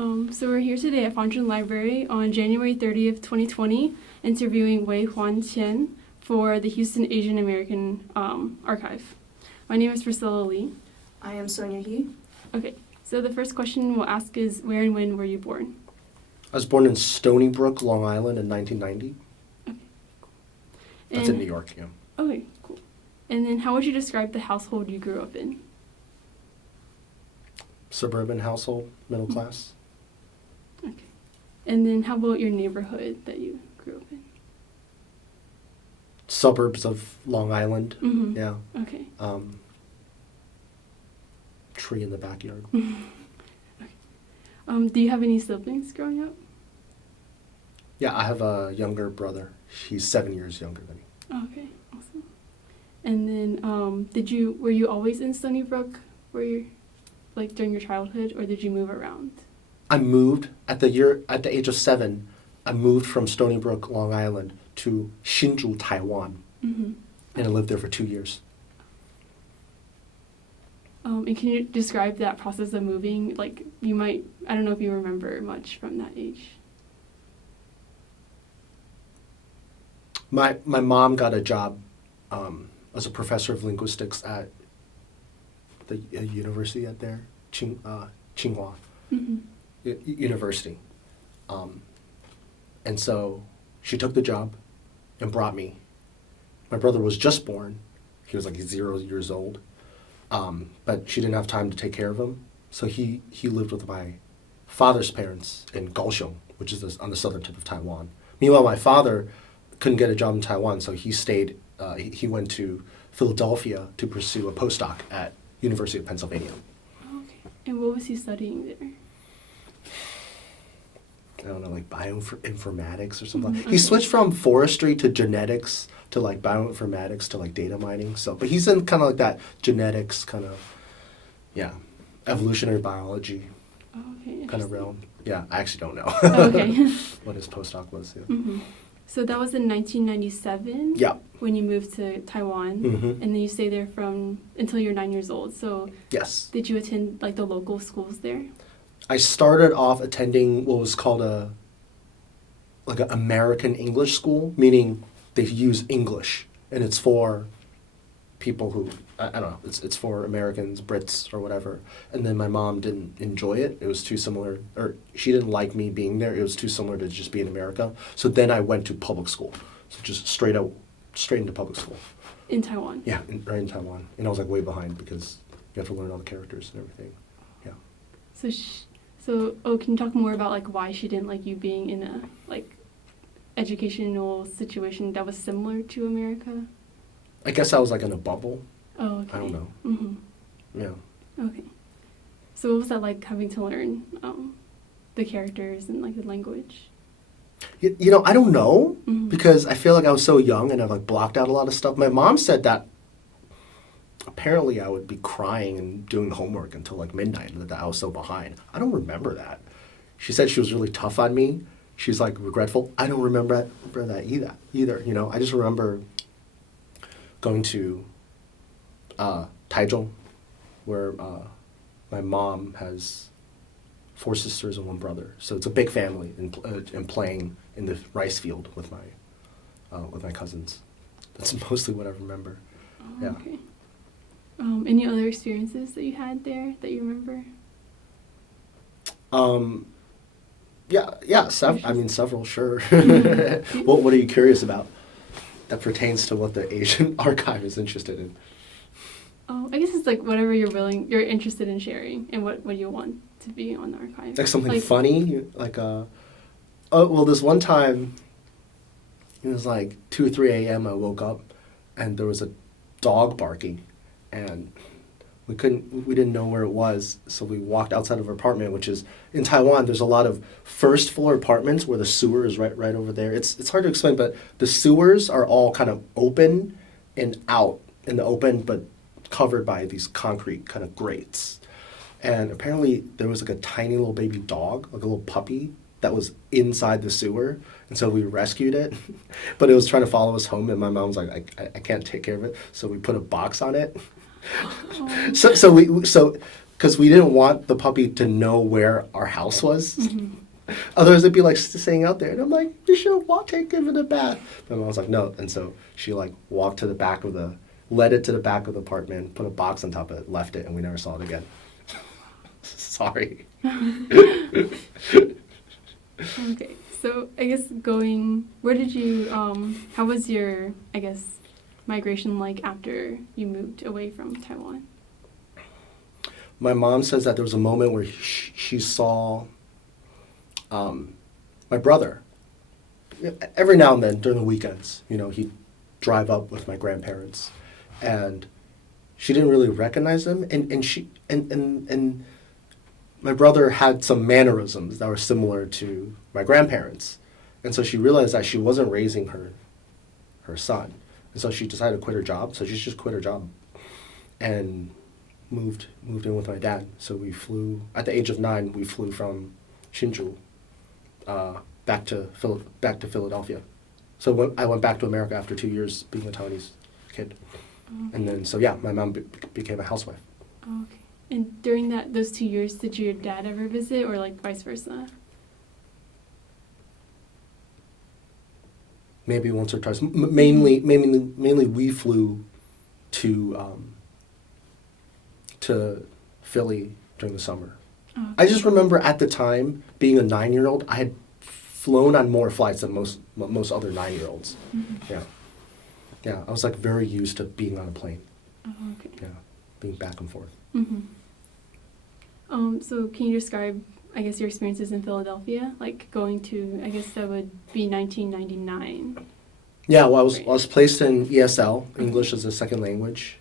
So we're here today at Fondren Library on January 30th, 2020, interviewing Wei Huan Qian for the Houston Asian American Archive. My name is Priscilla Lee. I am Sonia He. Okay, so the first question we'll ask is, where and when were you born? I was born in Stony Brook, Long Island in 1990. Okay, cool. That's in New York, yeah. Okay, cool. And then how would you describe the household you grew up in? Suburban household, middle class. Okay. And then how about your neighborhood that you grew up in? Suburbs of Long Island, Mm-hmm. yeah. Okay. Tree in the backyard. Do you have any siblings growing up? Yeah, I have a younger brother. He's 7 years younger than me. Okay, awesome. And then, were you always in Stony Brook? During your childhood, or did you move around? I moved at the age of 7. I moved from Stony Brook, Long Island, to Hsinchu, Taiwan, Mm-hmm. and I lived there for 2 years. And can you describe that process of moving? I don't know if you remember much from that age. My mom got a job as a professor of linguistics at the university at there, Tsinghua Mm-hmm. University. And so she took the job and brought me. My brother was just born. He was like 0 years old. But she didn't have time to take care of him. So he lived with my father's parents in Kaohsiung, which is on the southern tip of Taiwan. Meanwhile, my father couldn't get a job in Taiwan, so he stayed. He went to Philadelphia to pursue a postdoc at University of Pennsylvania. Okay. And what was he studying there? I don't know, like bioinformatics or something. Mm-hmm. He switched from forestry to genetics to like bioinformatics to like data mining. So, but he's in kind of like that genetics kind of, yeah, evolutionary biology Okay. kind of realm. Yeah, I actually don't know Okay. what his postdoc was. Yeah. Mm-hmm. So that was in 1997. Yeah. When you moved to Taiwan, Mm-hmm. and then you stayed there until you're 9 years old. So Yes. did you attend the local schools there? I started off attending what was called an American English school, meaning they use English, and it's for people who, I don't know, it's for Americans, Brits, or whatever. And then my mom didn't enjoy it. It was too similar, or she didn't like me being there. It was too similar to just be in America. So then I went to public school. So just straight into public school. In Taiwan? Yeah, right in Taiwan. And I was like way behind because you have to learn all the characters and everything. Yeah. Can you talk more about why she didn't like you being in a educational situation that was similar to America? I guess I was like in a bubble. Oh, okay. I don't know. Mm-hmm. Yeah. Okay. So what was that like, having to learn the characters and the language? I don't know, Mm-hmm. because I feel like I was so young and I blocked out a lot of stuff. My mom said that apparently I would be crying and doing homework until midnight, and that I was so behind. I don't remember that. She said she was really tough on me. She's regretful. I don't remember that either. I just remember going to Taichung, where my mom has 4 sisters and 1 brother. So it's a big family, and playing in the rice field with my cousins. That's mostly what I remember. Oh, Yeah. okay. Any other experiences that you had there that you remember? Several, sure. What are you curious about that pertains to what the Asian Archive is interested in? Oh, I guess it's whatever you're interested in sharing, and what you want to be on the archive. Like something funny? This one time, it was 2 or 3 a.m. I woke up, and there was a dog barking, and we didn't know where it was, so we walked outside of our apartment, which is, in Taiwan, there's a lot of first floor apartments where the sewer is right over there. It's hard to explain, but the sewers are all kind of open and out in the open, but covered by these concrete kind of grates. And apparently there was a tiny little baby dog, a little puppy, that was inside the sewer. And so we rescued it, but it was trying to follow us home, and my mom was like, I can't take care of it. So we put a box on it. Oh. So because we didn't want the puppy to know where our house was. Mhm. Otherwise, it'd be like staying out there, and I'm like, you should take him in a bath. My mom was like, no, and so she like walked to the back of led it to the back of the apartment, put a box on top of it, left it, and we never saw it again. Sorry. Okay, so I guess where did you, how was your, I guess, migration like after you moved away from Taiwan? My mom says that there was a moment where she saw my brother. Every now and then during the weekends, he'd drive up with my grandparents, and she didn't really recognize him, and my brother had some mannerisms that were similar to my grandparents, and so she realized that she wasn't raising her son, and so she decided to quit her job. So she just quit her job and moved in with my dad. So we flew at the age of 9. We flew from Hsinchu back to Philadelphia. So I went back to America after 2 years being a Taiwanese kid, and then my mom became a housewife. Okay. And during those 2 years, did your dad ever visit, or like vice versa? Maybe once or twice. Mainly we flew to Philly during the summer. Oh, okay. I just remember at the time, being a 9-year-old, I had flown on more flights than most other 9-year-olds. Mm-hmm. Yeah, I was like very used to being on a plane. Oh, okay. Yeah, being back and forth. Mm-hmm. So can you describe, I guess, your experiences in Philadelphia? Like going to, I guess that would be 1999. Yeah, well, I was placed in ESL, English as a second language.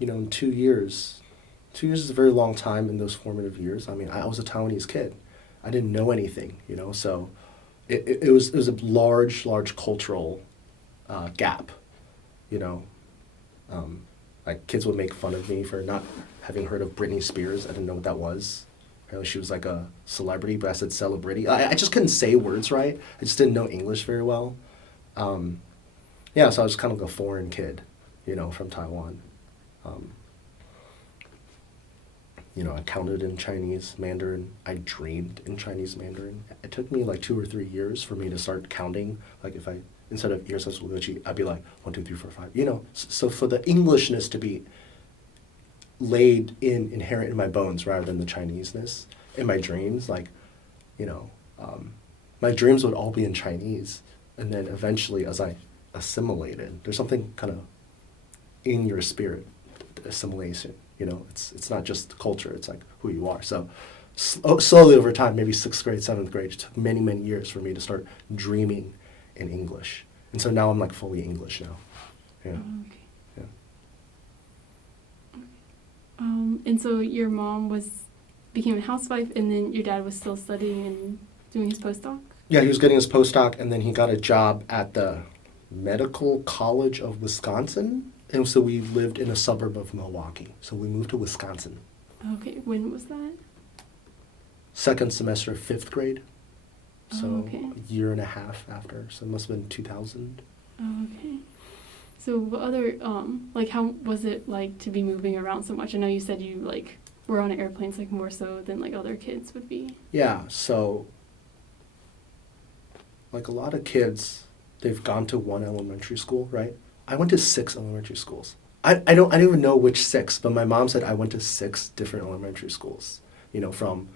In 2 years. 2 years is a very long time in those formative years. I mean, I was a Taiwanese kid. I didn't know anything, so it was a large cultural gap, Like kids would make fun of me for not having heard of Britney Spears. I didn't know what that was. She was like a celebrity, but I said celebrity. I just couldn't say words right. I just didn't know English very well. So I was kind of a foreign kid, from Taiwan. I counted in Chinese Mandarin. I dreamed in Chinese Mandarin. It took me like 2 or 3 years for me to start counting. Like if instead of I'd be like 1, 2, 3, 4, 5. So for the Englishness to be inherent in my bones rather than the Chineseness in my dreams, my dreams would all be in Chinese, and then eventually as I assimilated, there's something kind of in your spirit, assimilation. It's not just culture, it's like who you are. So slowly over time, maybe 6th grade, 7th grade, it took many, many years for me to start dreaming in English. And so now I'm like fully English now. Yeah. Oh, okay. Yeah. And so your mom became a housewife, and then your dad was still studying and doing his postdoc? Yeah, he was getting his postdoc, and then he got a job at the Medical College of Wisconsin. And so we lived in a suburb of Milwaukee. So we moved to Wisconsin. Okay, when was that? 2nd semester of 5th grade. So Oh, okay. a year and a half after. So it must have been 2000. Oh, okay. So what other, how was it like to be moving around so much? I know you said you were on airplanes more so than other kids would be. Yeah, so like a lot of kids, they've gone to one elementary school, right? I went to 6 elementary schools. I don't even know which 6, but my mom said I went to 6 different elementary schools. From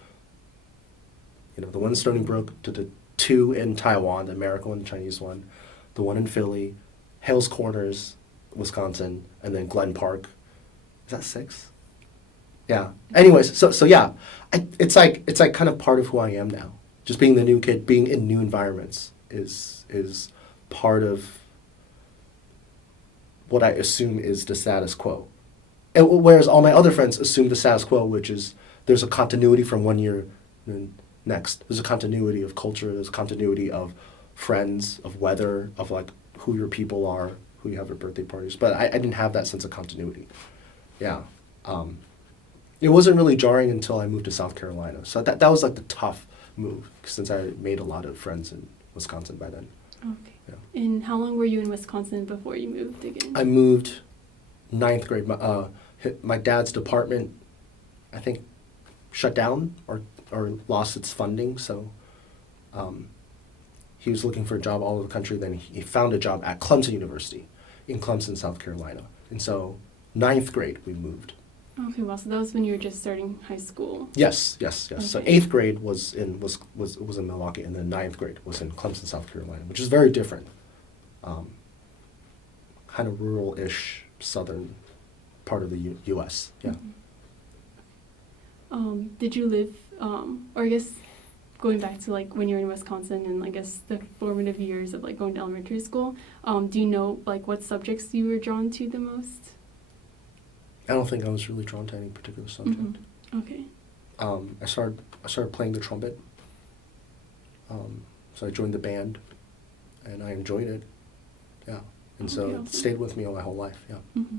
the one in Stony Brook to the 2 in Taiwan, the American one, the Chinese one, the one in Philly, Hales Corners, Wisconsin, and then Glen Park. Is that 6? Yeah. Anyways, so yeah, it's like kind of part of who I am now. Just being the new kid, being in new environments is part of what I assume is the status quo. And whereas all my other friends assume the status quo, which is there's a continuity from one year and next. There's a continuity of culture, there's a continuity of friends, of weather, of who your people are, who you have at birthday parties. But I didn't have that sense of continuity. Yeah. It wasn't really jarring until I moved to South Carolina. So that was the tough move, since I made a lot of friends in Wisconsin by then. Okay. Yeah. And how long were you in Wisconsin before you moved again? I moved 9th grade. my dad's department, I think, shut down or lost its funding. So he was looking for a job all over the country. Then he found a job at Clemson University in Clemson, South Carolina. And so ninth grade, we moved. Okay, well, so that was when you were just starting high school. Yes. So Okay. eighth grade was in Milwaukee, and then ninth grade was in Clemson, South Carolina, which is very different. Kind of rural-ish southern part of the U.S. Yeah. Did you live, or I guess going back to like when you were in Wisconsin and I guess the formative years of like going to elementary school, do you know like what subjects you were drawn to the most? I don't think I was really drawn to any particular subject. Mm-hmm. Okay. I started playing the trumpet. So I joined the band, and I enjoyed it. Yeah, and so Okay, it awesome. stayed with me all my whole life. Yeah, Mm-hmm.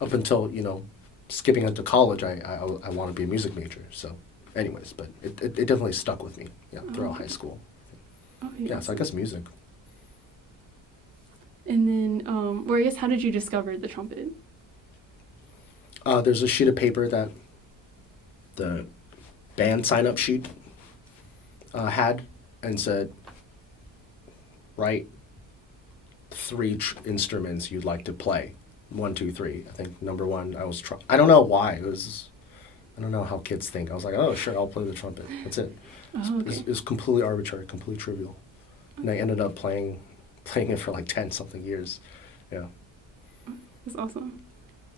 up until skipping into college, I want to be a music major. So, anyways, but it definitely stuck with me. Yeah, throughout high school. Okay. Yeah, so I guess music. And then, or I guess how did you discover the trumpet? There's a sheet of paper that the band sign-up sheet had, and said, write 3 instruments you'd like to play. 1, 2, 3. I think number 1, I don't know why. I don't know how kids think. I was like, oh, sure, I'll play the trumpet. That's it. Oh, okay. It was completely arbitrary, completely trivial. And I ended up playing it for like 10-something years. Yeah. That's awesome.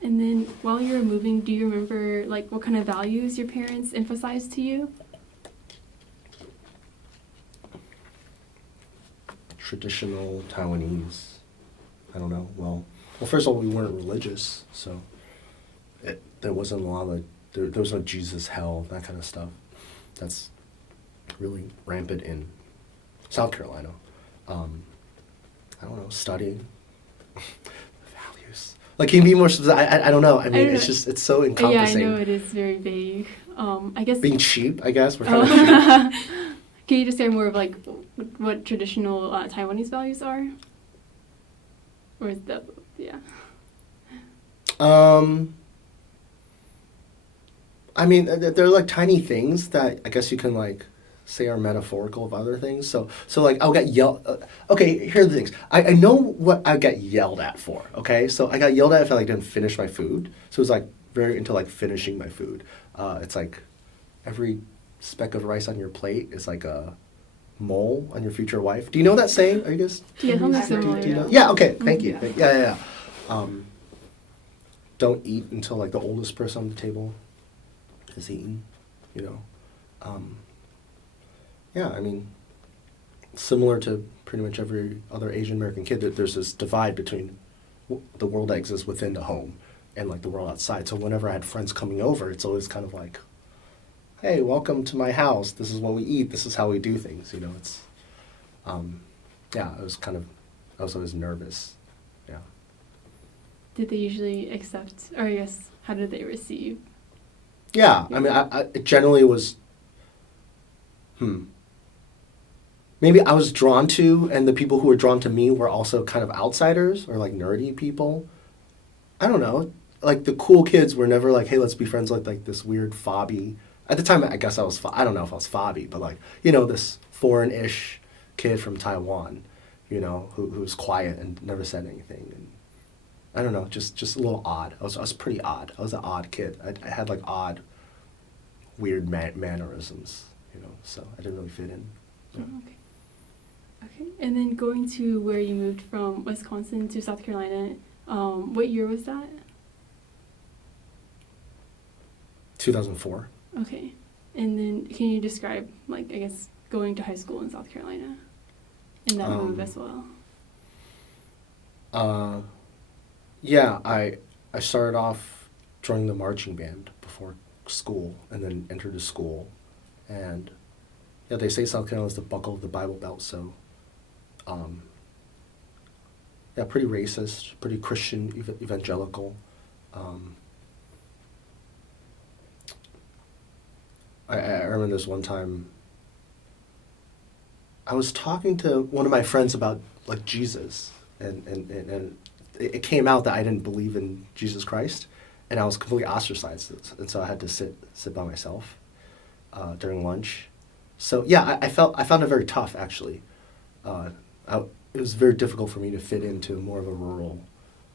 And then while you were moving, do you remember like what kind of values your parents emphasized to you? Traditional Taiwanese. I don't know. Well, first of all, we weren't religious, so there wasn't a lot of there was no Jesus, hell, that kind of stuff. That's really rampant in South Carolina. I don't know, studying values. Like, can you be more specific? I don't know. I mean, don't it's know. just it's so Yeah, I encompassing. know it is very vague. I guess. Being cheap, I guess. We're kind of cheap. Can you describe more of like what traditional Taiwanese values are? Or is that yeah? I mean, they're like tiny things that I guess you can like say are metaphorical of other things. So like I'll get yelled. Okay, here are the things. I know what I get yelled at for. Okay, so I got yelled at if I like didn't finish my food. So it was like very into like finishing my food. It's like every speck of rice on your plate is like a mole on your future wife. Do you know that saying? Are you guys? Yeah, something similar. Do you know? Yeah. Yeah. Okay. Thank you. Yeah. Yeah. Don't eat until like the oldest person on the table is eaten. You know. Yeah. I mean, similar to pretty much every other Asian American kid, there's this divide between the world that exists within the home and like the world outside. So whenever I had friends coming over, it's always kind of like, hey, welcome to my house. This is what we eat. This is how we do things. You know, it's, yeah, I was always nervous. Yeah. Did they usually accept, or I guess, how did they receive? Yeah, I mean, it generally was, maybe I was drawn to, and the people who were drawn to me were also kind of outsiders or like nerdy people. I don't know. Like the cool kids were never like, hey, let's be friends with like this weird fobby. At the time, I guess I don't know if I was fobby, but like, you know, this foreign-ish kid from Taiwan, you know, who was quiet and never said anything. And I don't know, just a little odd. I was pretty odd. I was an odd kid. I had like odd, weird mannerisms, you know, so I didn't really fit in. Yeah. Oh, okay. Okay. And then going to where you moved from Wisconsin to South Carolina, what year was that? 2004. Okay. And then can you describe, like, I guess, going to high school in South Carolina and that move as well? Yeah, I started off joining the marching band before school and then entered a school. And yeah, they say South Carolina is the buckle of the Bible Belt, so yeah, pretty racist, pretty Christian, evangelical. I remember this one time I was talking to one of my friends about like Jesus, and it came out that I didn't believe in Jesus Christ, and I was completely ostracized, and so I had to sit by myself during lunch. So yeah, I found it very tough actually. It was very difficult for me to fit into more of a rural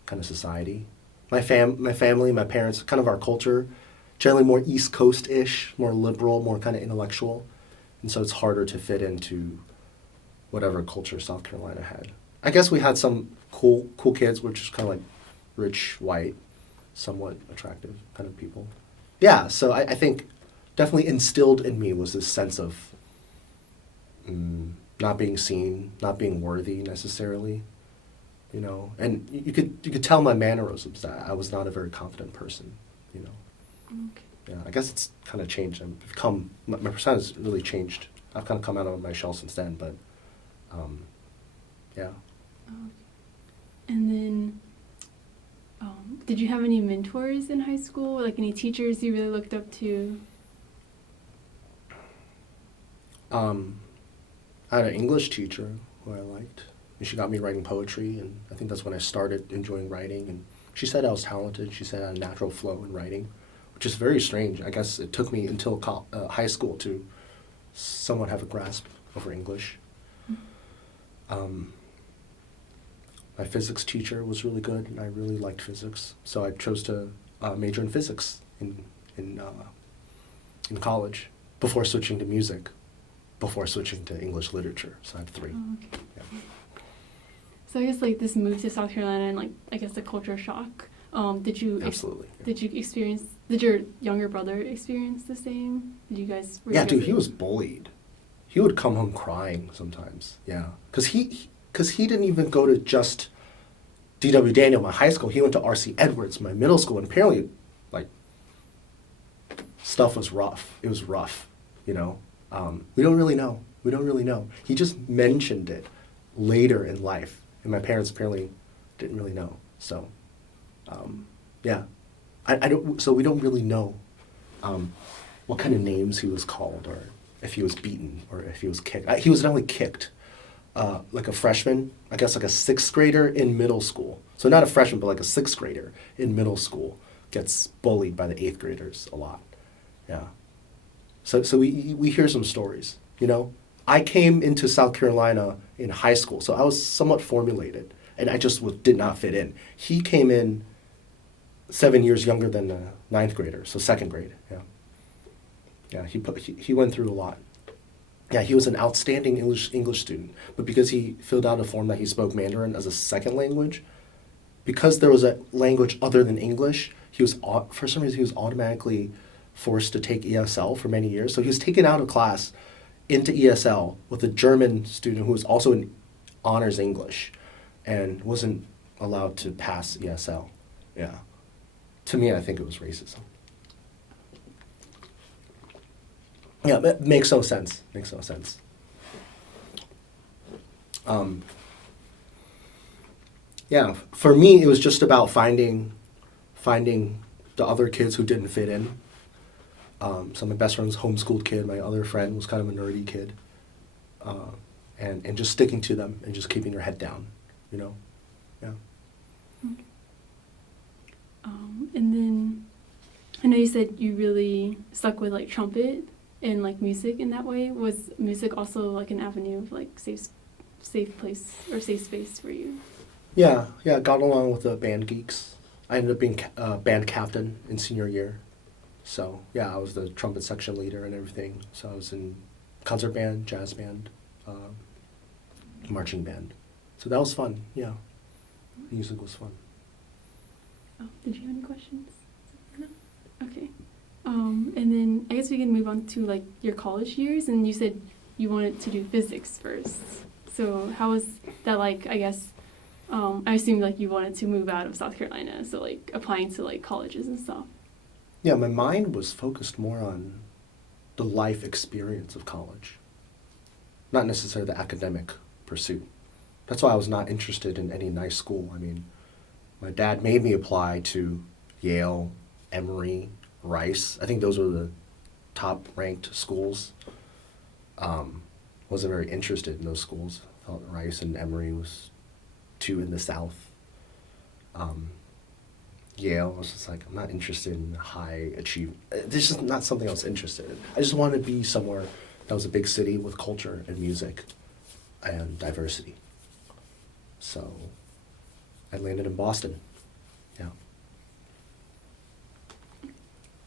kind of society. My family, my parents, kind of our culture, generally more East Coast-ish, more liberal, more kind of intellectual, and so it's harder to fit into whatever culture South Carolina had. I guess we had some cool kids, which is kind of like rich, white, somewhat attractive kind of people. Yeah, so I think definitely instilled in me was this sense of not being seen, not being worthy necessarily, you know. And you could tell my mannerisms that I was not a very confident person, you know. Okay. Yeah, I guess it's kind of changed. I've become my persona has really changed. I've kind of come out of my shell since then, but yeah. Okay. And then, did you have any mentors in high school? Like any teachers you really looked up to? I had an English teacher who I liked, and she got me writing poetry, and I think that's when I started enjoying writing. And she said I was talented. She said I had a natural flow in writing, which is very strange. I guess it took me until high school to somewhat have a grasp over English. My physics teacher was really good, and I really liked physics, so I chose to major in physics in college before switching to music, before switching to English literature. So I had three. Oh, okay. Yeah. So I guess like this move to South Carolina and like I guess the culture shock. Did you Absolutely. did you experience? Did your younger brother experience the same? Did you guys? Were Yeah, you dude, guys he was bullied. He would come home crying sometimes. Yeah, because he didn't even go to just D.W. Daniel, my high school. He went to R.C. Edwards, my middle school, and apparently, like, stuff was rough. It was rough, you know. We don't really know. We don't really know. He just mentioned it later in life, and my parents apparently didn't really know. So, yeah, I don't. So we don't really know what kind of names he was called, or if he was beaten, or if he was kicked. He was definitely kicked. Like a freshman, I guess like a sixth grader in middle school. So not a freshman, but like a sixth grader in middle school gets bullied by the eighth graders a lot. Yeah. So we hear some stories, you know. I came into South Carolina in high school, so I was somewhat formulated, and I just did not fit in. He came in 7 years younger than the ninth grader, so second grade. Yeah. Yeah, he went through a lot. Yeah, he was an outstanding English student, but because he filled out a form that he spoke Mandarin as a second language, because there was a language other than English, for some reason he was automatically forced to take ESL for many years. So he was taken out of class into ESL with a German student who was also in honors English, and wasn't allowed to pass ESL. Yeah, to me, I think it was racism. Yeah, it makes no sense. Makes no sense. Yeah, for me, it was just about finding the other kids who didn't fit in. So my best friend was a homeschooled kid. My other friend was kind of a nerdy kid. And just sticking to them and just keeping your head down, you know? Yeah. Okay. And then I know you said you really stuck with like trumpet and like music in that way. Was music also like an avenue of like safe place or safe space for you? Yeah, got along with the band geeks. I ended up being band captain in senior year. So yeah, I was the trumpet section leader and everything. So I was in concert band, jazz band, marching band. So that was fun, yeah. Music was fun. Oh, did you have any questions? No? Okay. And then I guess we can move on to like your college years, and you said you wanted to do physics first. So how was that like, I guess, I assume like you wanted to move out of South Carolina, so like applying to like colleges and stuff. Yeah, my mind was focused more on the life experience of college, not necessarily the academic pursuit. That's why I was not interested in any nice school. I mean, my dad made me apply to Yale, Emory, Rice. I think those were the top ranked schools. Wasn't very interested in those schools. Thought Rice and Emory was two in the South. Yale. I was just like, I'm not interested in high achievement. This is not something I was interested in. I just wanted to be somewhere that was a big city with culture and music and diversity. So I landed in Boston. Yeah.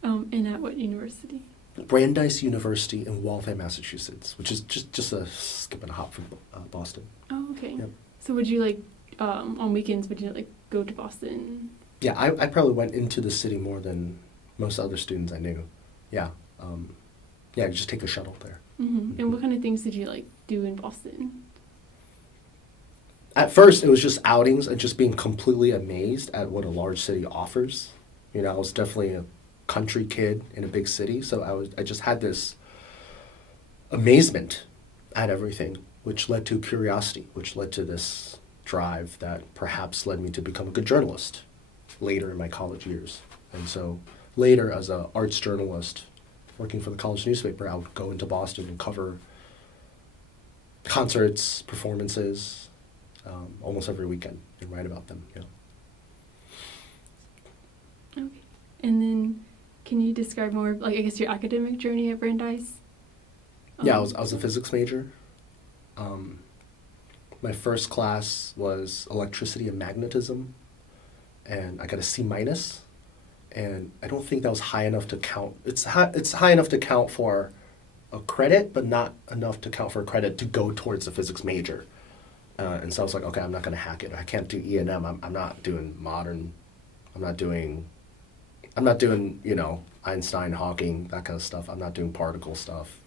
And at what university? Brandeis University in Waltham, Massachusetts, which is just a skip and a hop from Boston. Oh, okay. Yep. So would you like on weekends? Would you like go to Boston? Yeah, I probably went into the city more than most other students I knew. Yeah. Yeah, just take a shuttle there. Mm-hmm. And what kind of things did you like do in Boston? At first, it was just outings and just being completely amazed at what a large city offers. You know, I was definitely a country kid in a big city, so I just had this amazement at everything, which led to curiosity, which led to this drive that perhaps led me to become a good journalist later in my college years. And so later, as an arts journalist working for the college newspaper, I would go into Boston and cover concerts, performances, almost every weekend and write about them. Yeah. Okay. And then, can you describe more, like I guess, your academic journey at Brandeis? Yeah, I was a physics major. My first class was electricity and magnetism, and I got a C minus. And I don't think that was high enough to count. It's high enough to count for a credit, but not enough to count for a credit to go towards a physics major. And so I was like, okay, I'm not going to hack it. I can't do E&M. I'm not doing modern. I'm not doing, you know, Einstein, Hawking, that kind of stuff. I'm not doing particle stuff.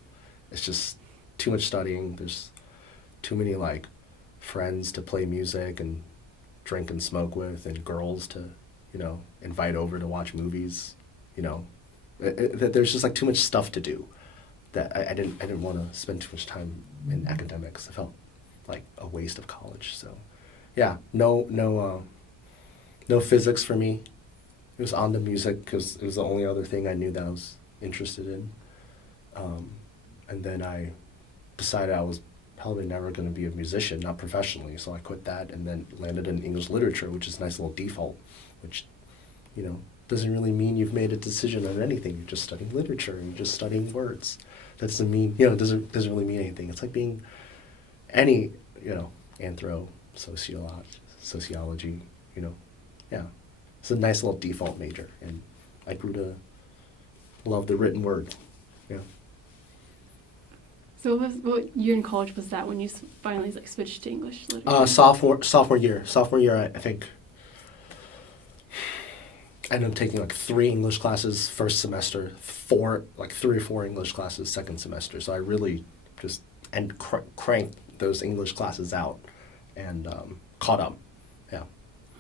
It's just too much studying. There's too many, like, friends to play music and drink and smoke with, and girls to, you know, invite over to watch movies. You know, there's just, like, too much stuff to do that I didn't want to spend too much time in academics. I felt like a waste of college. So yeah, no physics for me. It was on the music because it was the only other thing I knew that I was interested in. And then I decided I was probably never going to be a musician, not professionally, so I quit that and then landed in English literature, which is a nice little default, which, you know, doesn't really mean you've made a decision on anything. You're just studying literature, you're just studying words. That doesn't mean, you know, it doesn't really mean anything. It's like being any, you know, sociology, you know, yeah. It's a nice little default major, and I grew to love the written word, yeah. So what year in college was that when you finally like switched to English literature? Sophomore year, I think. I ended up taking like 3 English classes first semester, 3 or 4 English classes second semester. So I really just cranked those English classes out and caught up. Yeah.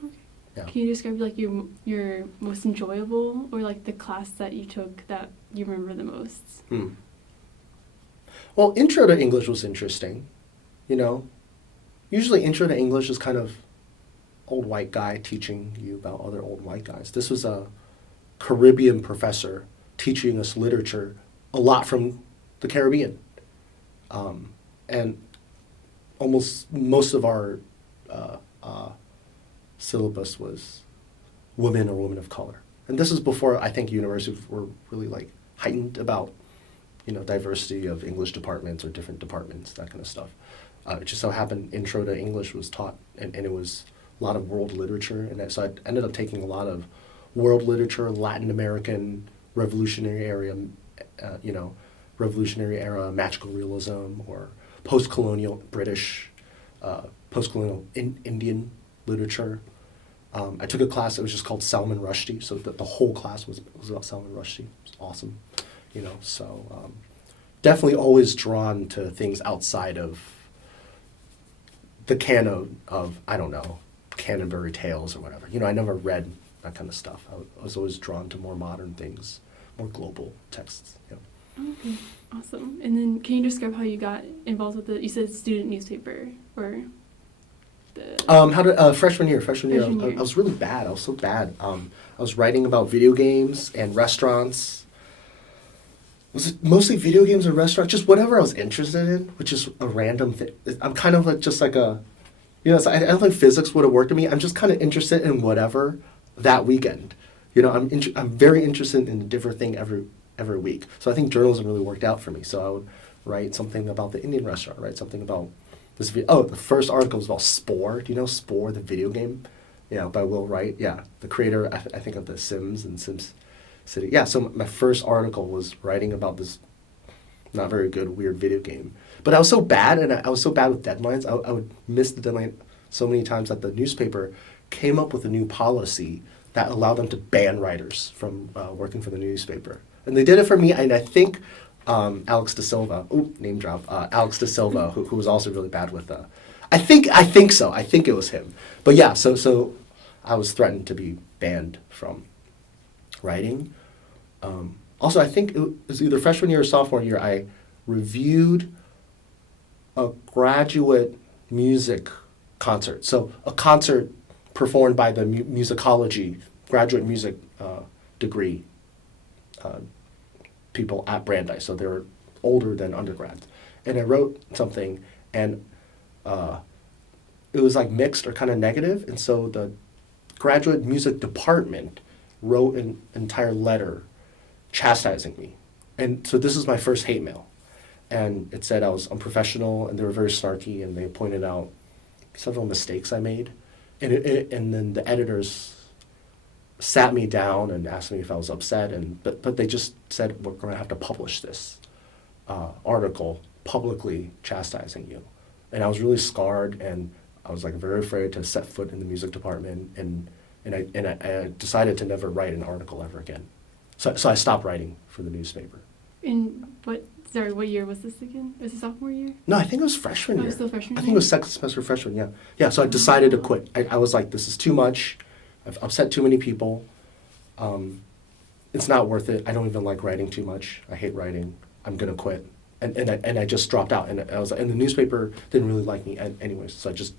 Okay. Yeah. Can you describe like your most enjoyable or like the class that you took that you remember the most? Well, Intro to English was interesting. You know, usually Intro to English is kind of old white guy teaching you about other old white guys. This was a Caribbean professor teaching us literature, a lot from the Caribbean. And almost most of our syllabus was women or women of color. And this is before I think universities were really like heightened about, you know, diversity of English departments or different departments, that kind of stuff. It just so happened Intro to English was taught, and it was a lot of world literature. And so I ended up taking a lot of world literature, Latin American, revolutionary era, magical realism, or post-colonial British, post-colonial Indian literature. I took a class that was just called Salman Rushdie, so the whole class was about Salman Rushdie. It was awesome, you know. So definitely always drawn to things outside of the canon of, I don't know, Canterbury Tales or whatever. You know, I never read that kind of stuff. I was always drawn to more modern things, more global texts. Yeah. Okay, awesome. And then can you describe how you got involved with you said student newspaper or the... Freshman year, I was really bad. I was so bad. I was writing about video games and restaurants. Was it mostly video games or restaurants? Just whatever I was interested in, which is a random thing. I'm kind of like just like a, you know, I don't think physics would have worked with me. I'm just kind of interested in whatever that weekend. You know, I'm very interested in a different thing every week. So I think journalism really worked out for me. So I would write something about the Indian restaurant, write something about this video. Oh, the first article was about Spore. Do you know Spore, the video game? Yeah, by Will Wright. Yeah, the creator, I think, of The Sims and Sims City. Yeah, so my first article was writing about this not very good, weird video game. But I was so bad, and I was so bad with deadlines. I would miss the deadline so many times that the newspaper came up with a new policy that allowed them to ban writers from working for the newspaper. And they did it for me, and I think Alex De Silva, name drop, Alex De Silva, who was also really bad with, I think so. I think it was him. But yeah, so I was threatened to be banned from writing. Also, I think it was either freshman year or sophomore year, I reviewed a graduate music concert. So a concert performed by the musicology, graduate music degree people at Brandeis. So they were older than undergrads. And I wrote something, and it was like mixed or kind of negative. And so the graduate music department wrote an entire letter chastising me. And so this is my first hate mail. And it said I was unprofessional, and they were very snarky, and they pointed out several mistakes I made. And then the editors sat me down and asked me if I was upset, but they just said, we're going to have to publish this article publicly chastising you. And I was really scarred, and I was like very afraid to set foot in the music department, and I decided to never write an article ever again. So I stopped writing for the newspaper. In what year was this again? Was it sophomore year? No, I think it was freshman year. Oh, still freshman I year? think it was second semester freshman, yeah. Yeah, so I decided to quit. I was like, this is too much. I've upset too many people. It's not worth it. I don't even like writing too much. I hate writing. I'm going to quit. And I just dropped out. And the newspaper didn't really like me anyways. So I just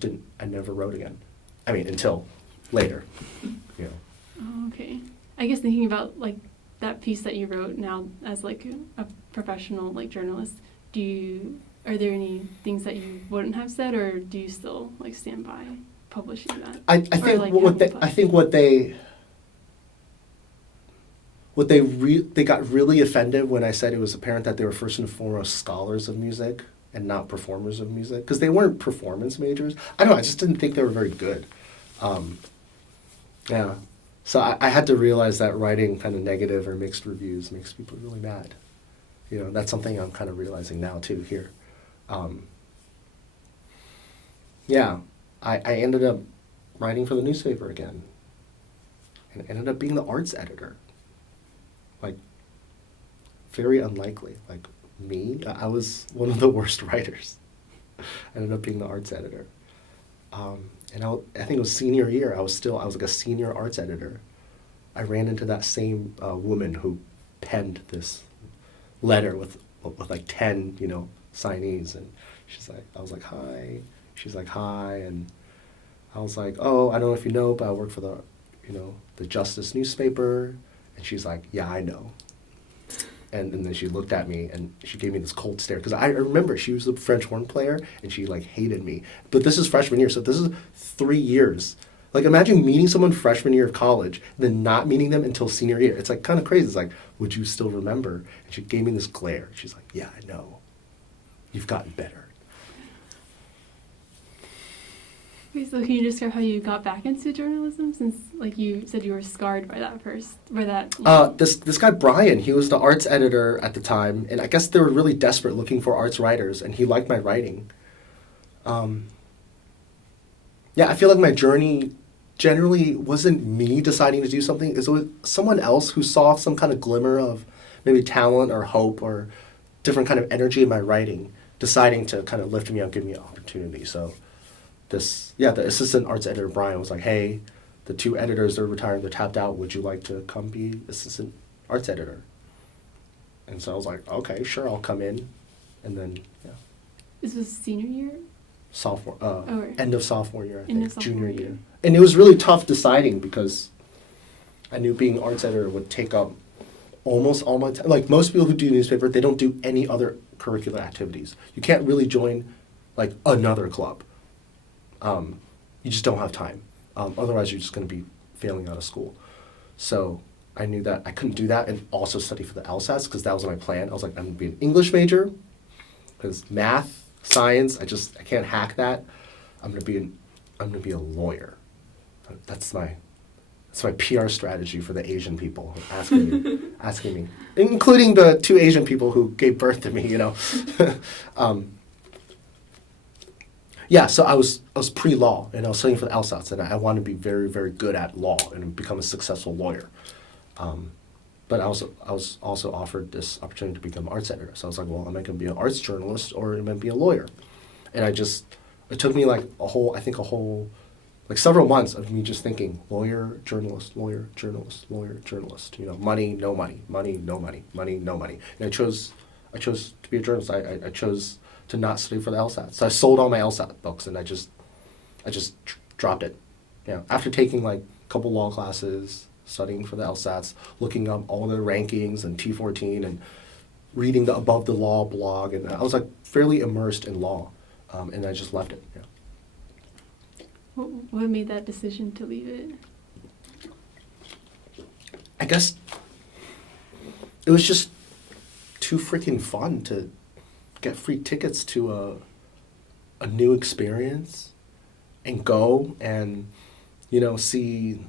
didn't, I never wrote again. I mean, until later, you know. Oh, okay. I guess thinking about like that piece that you wrote now as like a professional like journalist, are there any things that you wouldn't have said, or do you still like stand by publishing that? I think they got really offended when I said it was apparent that they were first and foremost scholars of music and not performers of music, because they weren't performance majors. I don't know, I just didn't think they were very good. Yeah. So I had to realize that writing kind of negative or mixed reviews makes people really mad. You know, that's something I'm kind of realizing now too here. Yeah, I ended up writing for the newspaper again, and ended up being the arts editor. Like, very unlikely. Like me, I was one of the worst writers. I ended up being the arts editor. And I think it was senior year, I was like a senior arts editor. I ran into that same woman who penned this letter with like 10, signees, and I was like, hi. She's like, hi, and I was like, oh, I don't know if you know, but I work for the Justice newspaper, and she's like, yeah, I know. And then she looked at me, and she gave me this cold stare, because I remember she was a French horn player, and she like hated me. But this is freshman year, so this is 3 years. Like, imagine meeting someone freshman year of college, and then not meeting them until senior year. It's like kind of crazy. It's like, would you still remember? And she gave me this glare. She's like, yeah, I know. You've gotten better. Okay, so can you describe how you got back into journalism, since like you said you were scarred by that? This guy Brian, he was the arts editor at the time, and I guess they were really desperate looking for arts writers, and he liked my writing. Yeah, I feel like my journey generally wasn't me deciding to do something. It was someone else who saw some kind of glimmer of maybe talent or hope or different kind of energy in my writing, deciding to kind of lift me up, give me an opportunity. So the assistant arts editor, Brian, was like, hey, the 2 editors, they're retiring, they're tapped out. Would you like to come be assistant arts editor? And so I was like, okay, sure, I'll come in. And then, yeah. This was senior year? End of sophomore year, I think, junior year. Year. And it was really tough deciding, because I knew being arts editor would take up almost all my time. Like most people who do newspaper, they don't do any other curricular activities. You can't really join like another club. You just don't have time. Otherwise, you're just going to be failing out of school. So I knew that I couldn't do that and also study for the LSATs because that was my plan. I was like, I'm gonna be an English major because math, science, I can't hack that. I'm gonna be a lawyer. That's my PR strategy for the Asian people asking me, including the 2 Asian people who gave birth to me. Yeah, so I was pre-law and I was studying for the LSATs and I wanted to be very, very good at law and become a successful lawyer. But I was also offered this opportunity to become an arts editor. So I was like, well, am I going to be an arts journalist or am I going to be a lawyer? And it took me like several months of me just thinking, lawyer, journalist, lawyer, journalist, lawyer, journalist. Money, no money, money, no money, money, no money. And I chose to be a journalist. I chose to not study for the LSAT. So I sold all my LSAT books and I just dropped it. After taking like a couple law classes, studying for the LSATs, looking up all the rankings and T14 and reading the Above the Law blog, and I was like fairly immersed in law, and I just left it. What made that decision to leave it? I guess it was just too freaking fun to get free tickets to a new experience and go and see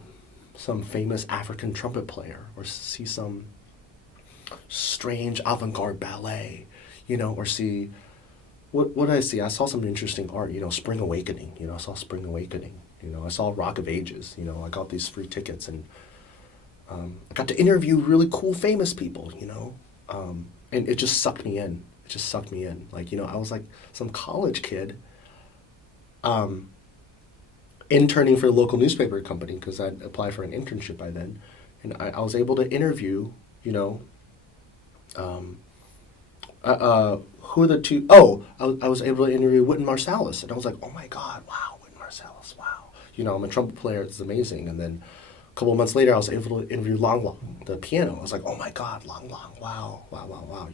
some famous African trumpet player or see some strange avant-garde ballet, or see what did I see? I saw some interesting art, Spring Awakening, I saw Spring Awakening, I saw Rock of Ages, I got these free tickets and I got to interview really cool famous people, and it just sucked me in. It just sucked me in. Like, I was like some college kid interning for a local newspaper company because I'd applied for an internship by then. And I was able to interview, who are the two? Oh, I was able to interview Wynton Marsalis. And I was like, oh my God, wow, Wynton Marsalis, wow. I'm a trumpet player, it's amazing. And then a couple of months later, I was able to interview Lang Lang, the piano. I was like, oh my God, Lang Lang, wow, wow, wow, wow.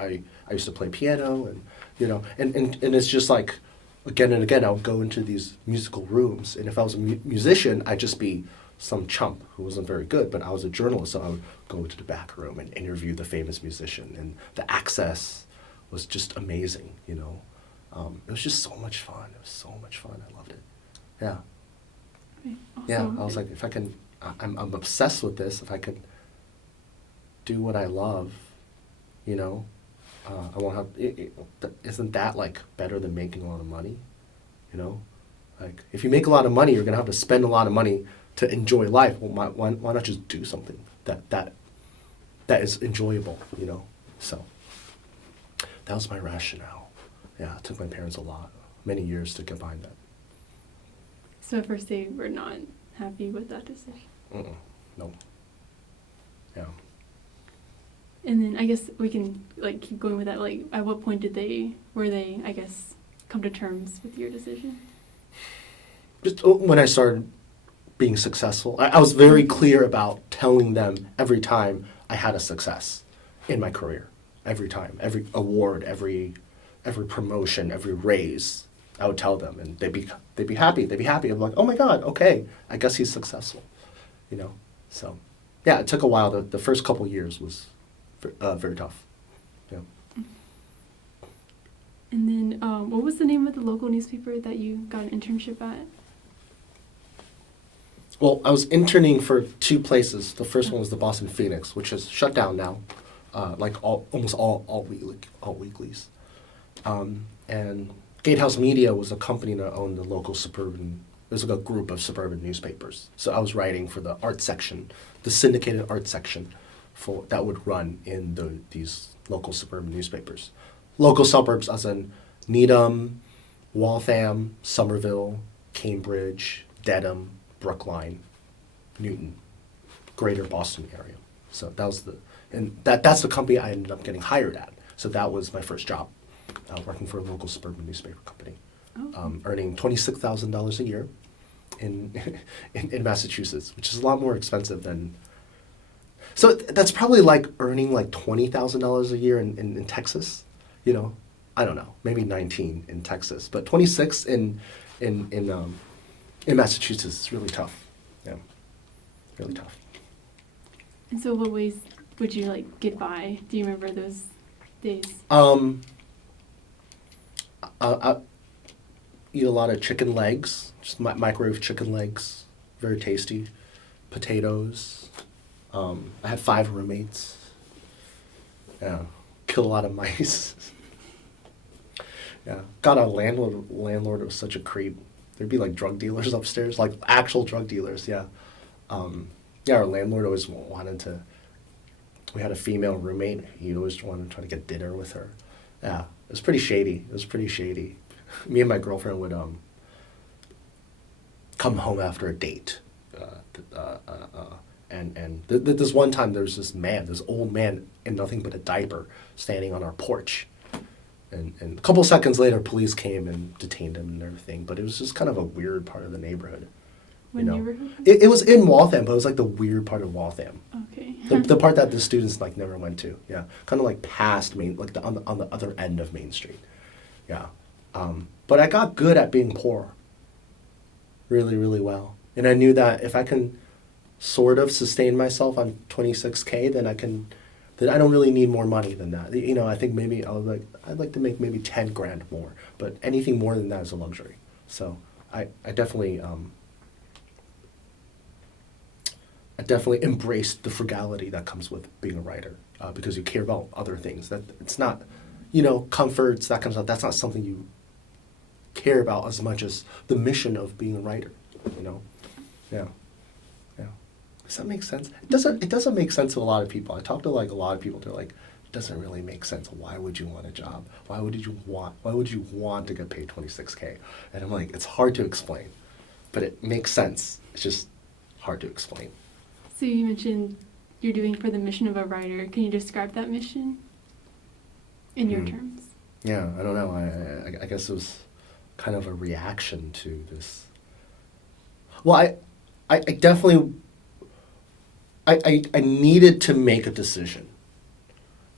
I used to play piano and it's just like, again and again, I would go into these musical rooms. And if I was a musician, I'd just be some chump who wasn't very good, but I was a journalist, so I would go into the back room and interview the famous musician. And the access was just amazing, It was just so much fun. It was so much fun. I loved it. Yeah. Right. Yeah, I was like, if I can, I'm obsessed with this. If I could do what I love, I won't have. Isn't that like better than making a lot of money? Like if you make a lot of money, you're gonna have to spend a lot of money to enjoy life. Well, why not just do something that is enjoyable? So that was my rationale. Yeah, it took my parents many years to get behind that. So at first they were not happy with that decision. No. Yeah. And then I guess we can like keep going with that. Like, at what point were they I guess come to terms with your decision? Just when I started being successful, I was very clear about telling them every time I had a success in my career. Every time, every award, every promotion, every raise, I would tell them, and they'd be happy. They'd be happy. I'm like, oh my God, okay, I guess he's successful, So, yeah, it took a while. The first couple years was very tough. Yeah. And then, what was the name of the local newspaper that you got an internship at? Well, I was interning for 2 places. The first one was the Boston Phoenix, which is shut down now, like almost all weeklies. And Gatehouse Media was a company that owned the local suburban. It was like a group of suburban newspapers. So I was writing for the art section, the syndicated art section, that would run in these local suburban newspapers. Local suburbs as in Needham, Waltham, Somerville, Cambridge, Dedham, Brookline, Newton, greater Boston area. So that was that's the company I ended up getting hired at. So that was my first job, working for a local suburban newspaper company, earning $26,000 a year in Massachusetts, which is a lot more expensive than. So that's probably like earning like $20,000 a year in Texas, I don't know, maybe 19 in Texas, but 26 in Massachusetts is really tough. Yeah. really tough. And so, what ways would you like get by? Do you remember those days? I eat a lot of chicken legs, just microwave chicken legs, very tasty. Potatoes. I had 5 roommates. Yeah, kill a lot of mice. Yeah, God, our landlord was such a creep. There'd be like drug dealers upstairs, like actual drug dealers. Yeah, yeah. Our landlord always wanted to. We had a female roommate. He always wanted to try to get dinner with her. Yeah, it was pretty shady. It was pretty shady. Me and my girlfriend would come home after a date, and this one time there was this old man in nothing but a diaper standing on our porch. And a couple seconds later, police came and detained him and everything. But it was just kind of a weird part of the neighborhood. What you know? neighborhood? It was in Waltham, but it was like the weird part of Waltham. Okay. The part that the students like never went to. Yeah, kind of like past Main, like on the other end of Main Street. Yeah, but I got good at being poor. Really, really well, and I knew that if I can sort of sustain myself on $26K, then I don't really need more money than that. You know, I think maybe I'd like to make maybe 10 grand more, but anything more than that is a luxury. So I definitely embraced the frugality that comes with being a writer, because you care about other things. That it's not, you know, comforts that comes out. That's not something you care about as much as the mission of being a writer. You know, yeah. Does that make sense? It doesn't make sense to a lot of people. I talk to like a lot of people. They're like, it doesn't really make sense. Why would you want a job? Why would you want to get paid $26K? And I'm like, it's hard to explain, but it makes sense. It's just hard to explain. So you mentioned you're doing for the mission of a writer. Can you describe that mission in your terms? Yeah, I don't know. I guess it was kind of a reaction to this. Well, I definitely. I needed to make a decision.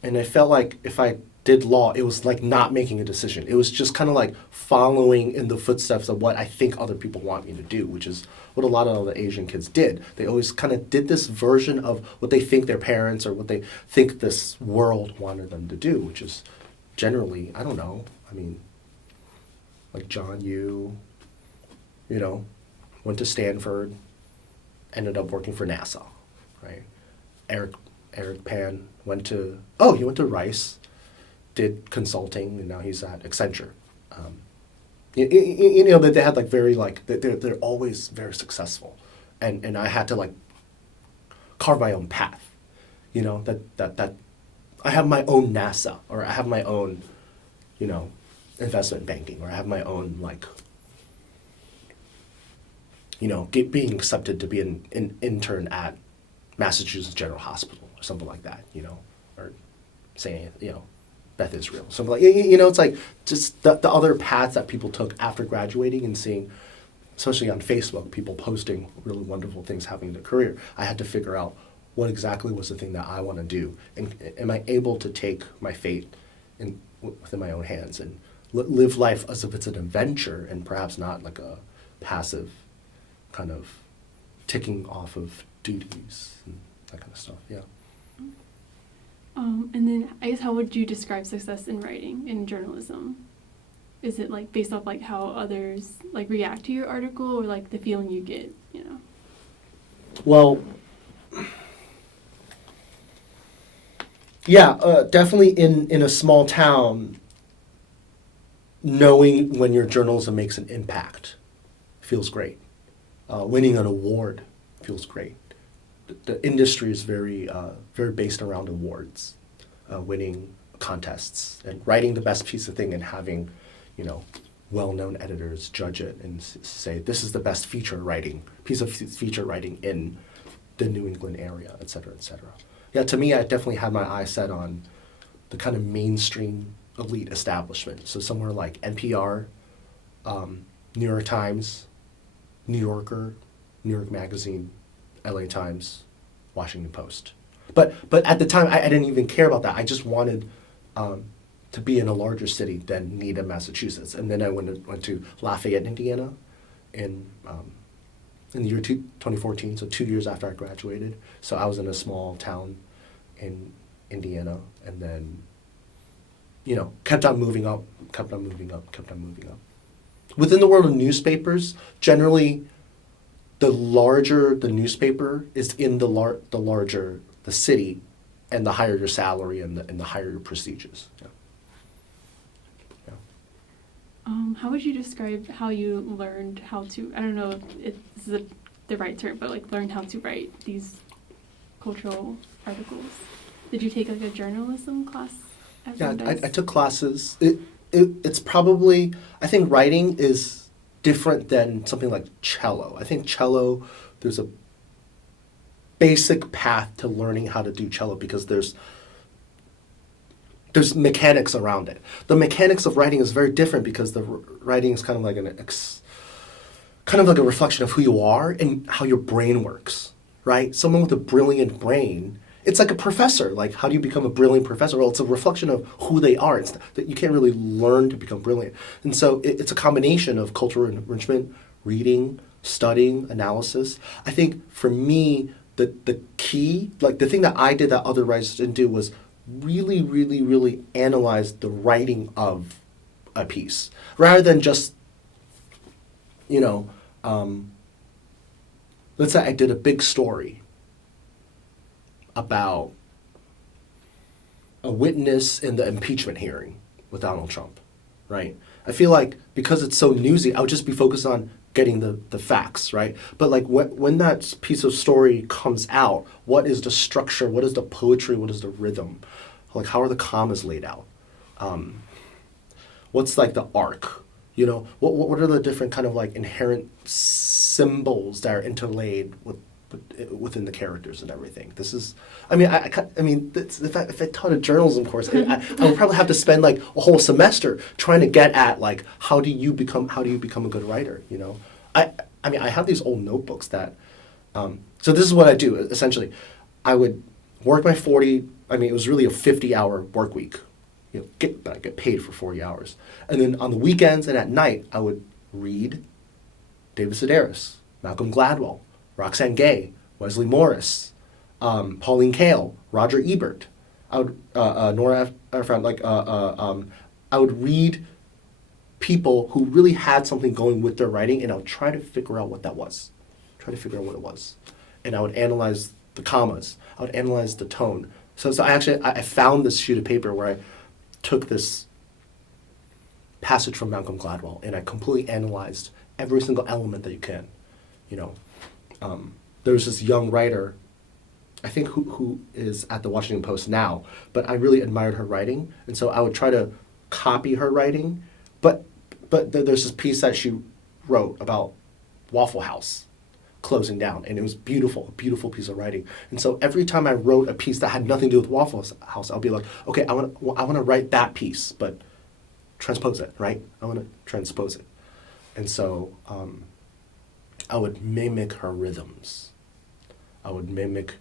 And I felt like if I did law, it was like not making a decision. It was just kind of like following in the footsteps of what I think other people want me to do, which is what a lot of the Asian kids did. They always kind of did this version of what they think their parents or what they think this world wanted them to do, which is generally, I don't know, I mean, like John Yoo, you know, went to Stanford, ended up working for NASA. Right, Eric Pan went to Rice, did consulting, and now he's at Accenture. You know that they had like very like they're always very successful, and I had to like carve my own path. You know that I have my own NASA, or I have my own, you know, investment banking, or I have my own like, you know, being accepted to be an intern at Massachusetts General Hospital or something like that, you know, or saying, you know, Beth Israel, something like, you know, it's like just the other paths that people took after graduating and seeing, especially on Facebook, people posting really wonderful things happening in their career. I had to figure out what exactly was the thing that I want to do, and am I able to take my fate within my own hands and live life as if it's an adventure and perhaps not like a passive kind of ticking off of duties and that kind of stuff. Yeah. And then I guess how would you describe success in writing in journalism? Is it like based off like how others like react to your article, or like the feeling you get, you know? Well, yeah, definitely in a small town, knowing when your journalism makes an impact feels great. Winning an award feels great. The industry is very based around awards, winning contests, and writing the best piece of thing and having, you know, well-known editors judge it and say this is the best piece of feature writing in the New England area, et cetera, et cetera. Yeah, to me, I definitely had my eye set on the kind of mainstream elite establishment. So somewhere like NPR, New York Times, New Yorker, New York Magazine, LA Times, Washington Post. But at the time, I didn't even care about that. I just wanted to be in a larger city than Needham, Massachusetts. And then I went to Lafayette, Indiana, in in the year 2014, so 2 years after I graduated. So I was in a small town in Indiana, and then, kept on moving up, kept on moving up, kept on moving up. Within the world of newspapers, generally, the larger the newspaper is in the larger the city, and the higher your salary and the higher your prestiges. Yeah. Yeah. How would you describe how you learned how to, I don't know if this is the right term, but like learn how to write these cultural articles? Did you take like a journalism class at Yeah, Brandeis? I took classes. It's probably, I think writing is different than something like cello. I think cello, there's a basic path to learning how to do cello because there's mechanics around it. The mechanics of writing is very different because the writing is kind of like kind of like a reflection of who you are and how your brain works, right? Someone with a brilliant brain, it's like a professor. Like, how do you become a brilliant professor? Well, it's a reflection of who they are. It's that you can't really learn to become brilliant. And so it's a combination of cultural enrichment, reading, studying, analysis. I think for me, the key, like the thing that I did that other writers didn't do was really, really, really analyze the writing of a piece rather than just, let's say I did a big story about a witness in the impeachment hearing with Donald Trump, right? I feel like because it's so newsy, I would just be focused on getting the facts, right? But like when that piece of story comes out, what is the structure? What is the poetry? What is the rhythm? Like, how are the commas laid out? What's like the arc? What are the different kind of like inherent symbols that are interlaid within the characters and everything? This is, I mean, if I taught a journalism course, I would probably have to spend like a whole semester trying to get at like how do you become a good writer? I have these old notebooks that, so this is what I do essentially. I would work my 40. I mean, it was really a 50-hour work week. But I get paid for 40 hours. And then on the weekends and at night, I would read David Sedaris, Malcolm Gladwell, Roxane Gay, Wesley Morris, Pauline Kael, Roger Ebert. I would Nora Ephron, I would read people who really had something going with their writing, and I would try to figure out what that was. And I would analyze the commas. I would analyze the tone. So I found this sheet of paper where I took this passage from Malcolm Gladwell and I completely analyzed every single element that you can. There was this young writer, I think who is at the Washington Post now, but I really admired her writing, and so I would try to copy her writing. But there's this piece that she wrote about Waffle House closing down, and it was beautiful, a beautiful piece of writing. And so every time I wrote a piece that had nothing to do with Waffle House, I'll be like, okay, I want to write that piece, but transpose it, right? I want to transpose it. And so I would mimic her rhythms. I would mimic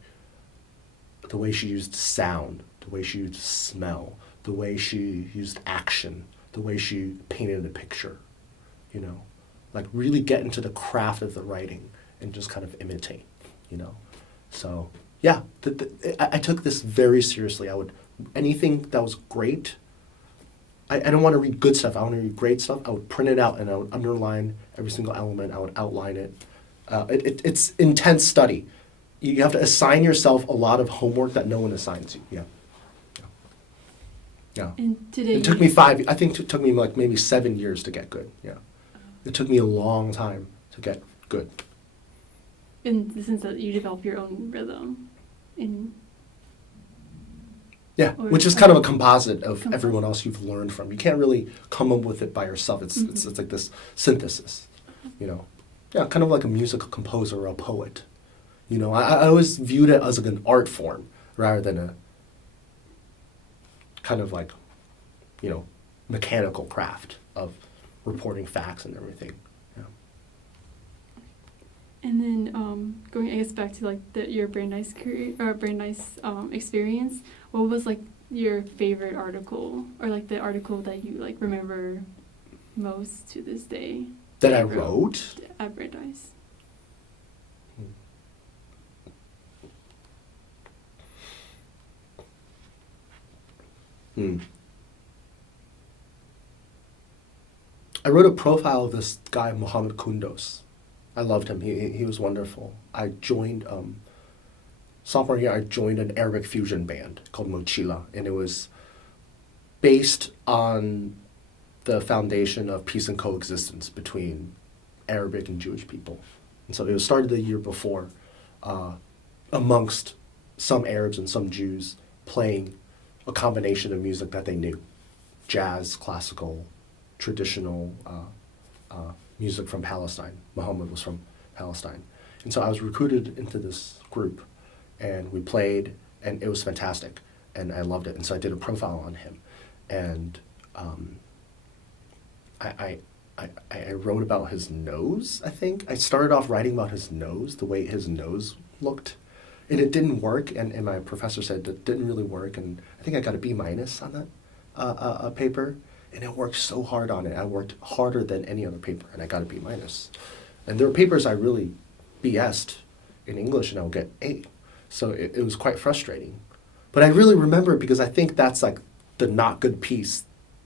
the way she used sound, the way she used smell, the way she used action, the way she painted a picture, like really get into the craft of the writing and just kind of imitate, So yeah, I took this very seriously. Anything that was great, I don't want to read good stuff. I want to read great stuff. I would print it out and I would underline every single element. I would outline it. It's intense study. You have to assign yourself a lot of homework that no one assigns you. Yeah. And today it took me I think it took me like maybe 7 years to get good. Yeah. It took me a long time to get good. in the sense that you develop your own rhythm Yeah, or which is kind of a composite of everyone else you've learned from. You can't really come up with it by yourself. It's like this synthesis, Yeah, kind of like a musical composer or a poet. I always viewed it as like an art form rather than a kind of like, mechanical craft of reporting facts and everything. And then going, I guess, back to like your Brandeis career or Brandeis experience, what was like your favorite article or like the article that you like remember most to this day? That I wrote at Brandeis. I wrote a profile of this guy, Mohammed Kundos. I loved him. He was wonderful. I joined, sophomore year, I joined an Arabic fusion band called Mochila, and it was based on the foundation of peace and coexistence between Arabic and Jewish people. And so it was started the year before, amongst some Arabs and some Jews playing a combination of music that they knew: jazz, classical, traditional music from Palestine. Muhammad was from Palestine. And so I was recruited into this group, and we played, and it was fantastic, and I loved it. And so I did a profile on him, and I wrote about his nose, I think. I started off writing about his nose, the way his nose looked, and it didn't work, and my professor said it didn't really work, and I think I got a B- on that paper. And I worked so hard on it. I worked harder than any other paper, and I got a B-. And there were papers I really BS'd in English, and I would get A. So it was quite frustrating. But I really remember it because I think that's like the not good piece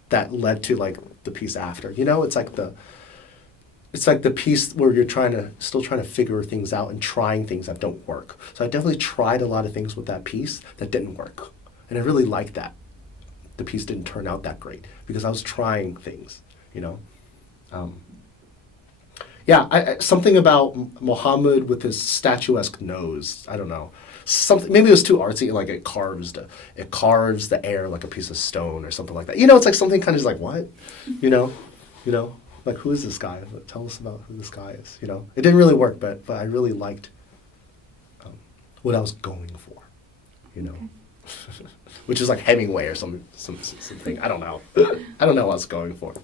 that led to like the piece after. You know, it's like the piece where you're still trying to figure things out and trying things that don't work. So I definitely tried a lot of things with that piece that didn't work. And I really liked that. The piece didn't turn out that great because I was trying things, you know. Something about Muhammad with his statuesque nose. I don't know. Something, maybe it was too artsy. Like it carves the air like a piece of stone or something like that. You know, it's like something kind of just like what, you know, like who is this guy? Tell us about who this guy is. You know, it didn't really work, but I really liked what I was going for, you know. Okay. Which is like Hemingway or something. I don't know. I don't know what I was going for.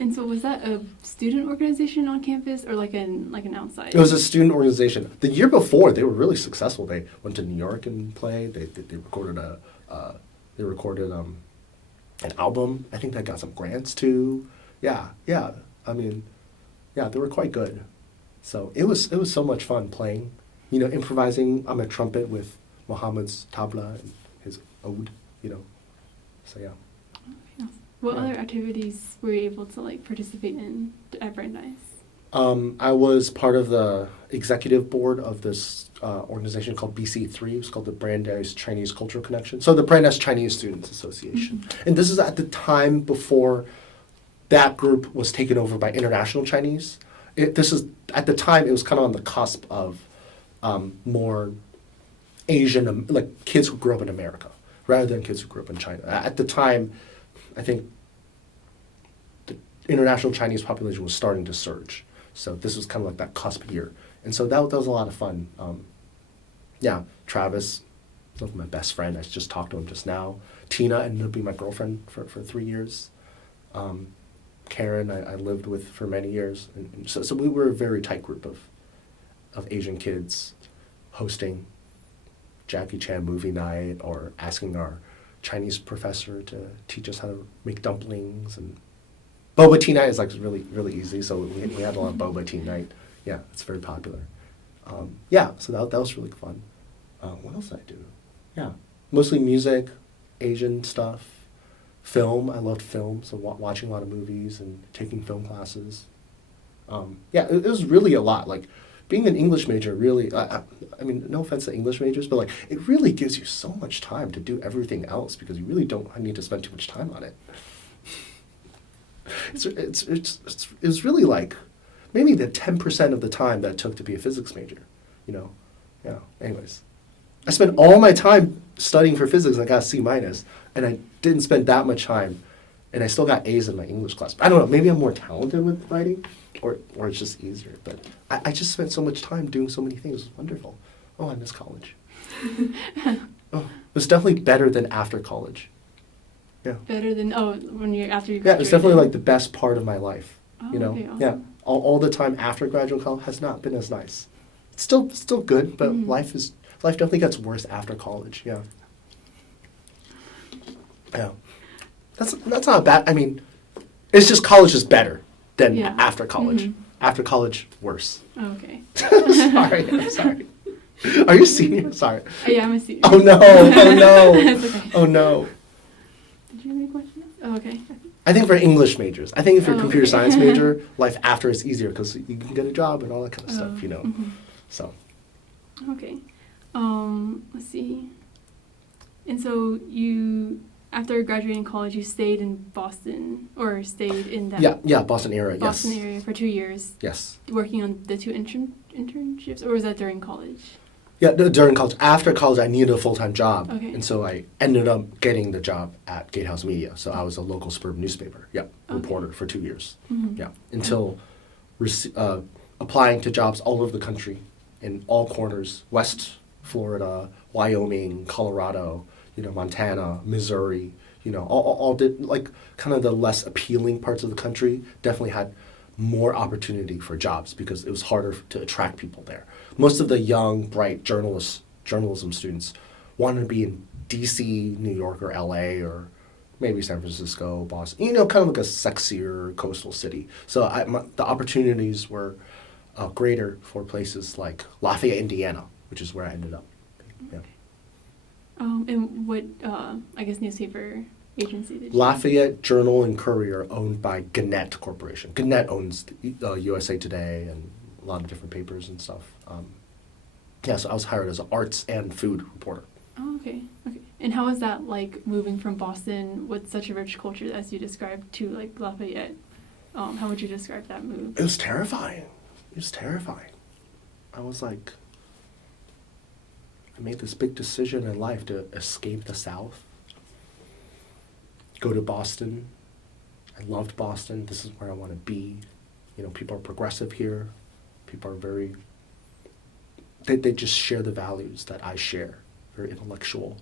And so was that a student organization on campus or like an outside? It was a student organization. The year before, they were really successful. They went to New York and played. They recorded an album. I think they got some grants too. Yeah. I mean, yeah, they were quite good. So it was so much fun playing. You know, improvising on a trumpet with Muhammad's tabla and his ode, you know. So yeah. What other activities were you able to like participate in at Brandeis? I was part of the executive board of this organization called BC3. It was called the Brandeis Chinese Cultural Connection. So the Brandeis Chinese Students Association. Mm-hmm. And this is at the time before that group was taken over by International Chinese. At the time, it was kind of on the cusp of more Asian, like kids who grew up in America, rather than kids who grew up in China. At the time, I think the international Chinese population was starting to surge. So this was kind of like that cusp year. And so that was a lot of fun. Travis, my best friend, I just talked to him just now. Tina ended up being my girlfriend for 3 years. Karen, I lived with for many years. And so we were a very tight group of Asian kids hosting Jackie Chan movie night or asking our Chinese professor to teach us how to make dumplings, and boba tea night is like really, really easy. So we had a lot of boba tea night. Yeah, it's very popular. So that was really fun. What else did I do? Yeah, mostly music, Asian stuff, film. I loved film, so watching a lot of movies and taking film classes. It was really a lot. Like being an English major really, I mean, no offense to English majors, but like it really gives you so much time to do everything else because you really don't need to spend too much time on it. It's really like maybe the 10% of the time that it took to be a physics major, you know? Yeah, anyways. I spent all my time studying for physics and I got a C-, and I didn't spend that much time, and I still got A's in my English class. I don't know, maybe I'm more talented with writing, or it's just easier, but I just spent so much time doing so many things. It was wonderful. Oh, I miss college. It was definitely better than after college. Yeah. Better than when you're after you. Yeah, it's definitely like the best part of my life. Oh, you know. Okay, awesome. Yeah. All the time after graduate college has not been as nice. It's still good, but life definitely gets worse after college. Yeah. Yeah. That's not bad. I mean, it's just college is better than after college. Mm-hmm. After college, worse. Oh, okay. I'm sorry. Are you a senior? Sorry. Yeah, I'm a senior. Oh no! Oh no! It's okay. Oh no! Oh, okay. I think for English majors. I think if you're a Oh, computer okay. science major, life after is easier because you can get a job and all that kind of stuff, you know. Mhm. So Okay. Let's see. And so you, after graduating college, you stayed in Boston or stayed in that yeah, Boston area. Boston Yes, area for 2 years, yes. working on the two internships, or was that during college? Yeah, during college. After college, I needed a full-time job, Okay. and so I ended up getting the job at Gatehouse Media. So I was a local suburban newspaper, Okay. reporter for 2 years. Mhm. Yeah, until applying to jobs all over the country, in all corners, West Florida, Wyoming, Colorado, Montana, Missouri, all did like kind of the less appealing parts of the country definitely had more opportunity for jobs because it was harder to attract people there. Most of the young, bright journalism students wanted to be in DC, New York, or LA, or maybe San Francisco, Boston, kind of like a sexier coastal city. So the opportunities were greater for places like Lafayette, Indiana, which is where I ended up. Yeah. And what, I guess, newspaper agency did you? Lafayette Journal and Courier, owned by Gannett Corporation. Gannett owns USA Today and a lot of different papers and stuff. So I was hired as an arts and food reporter. Oh, okay. Okay. And how was that like moving from Boston with such a rich culture as you described to like Lafayette? How would you describe that move? It was terrifying. It was terrifying. I was like, I made this big decision in life to escape the South, go to Boston. I loved Boston. This is where I want to be. People are progressive here. People are very, they just share the values that I share, very intellectual.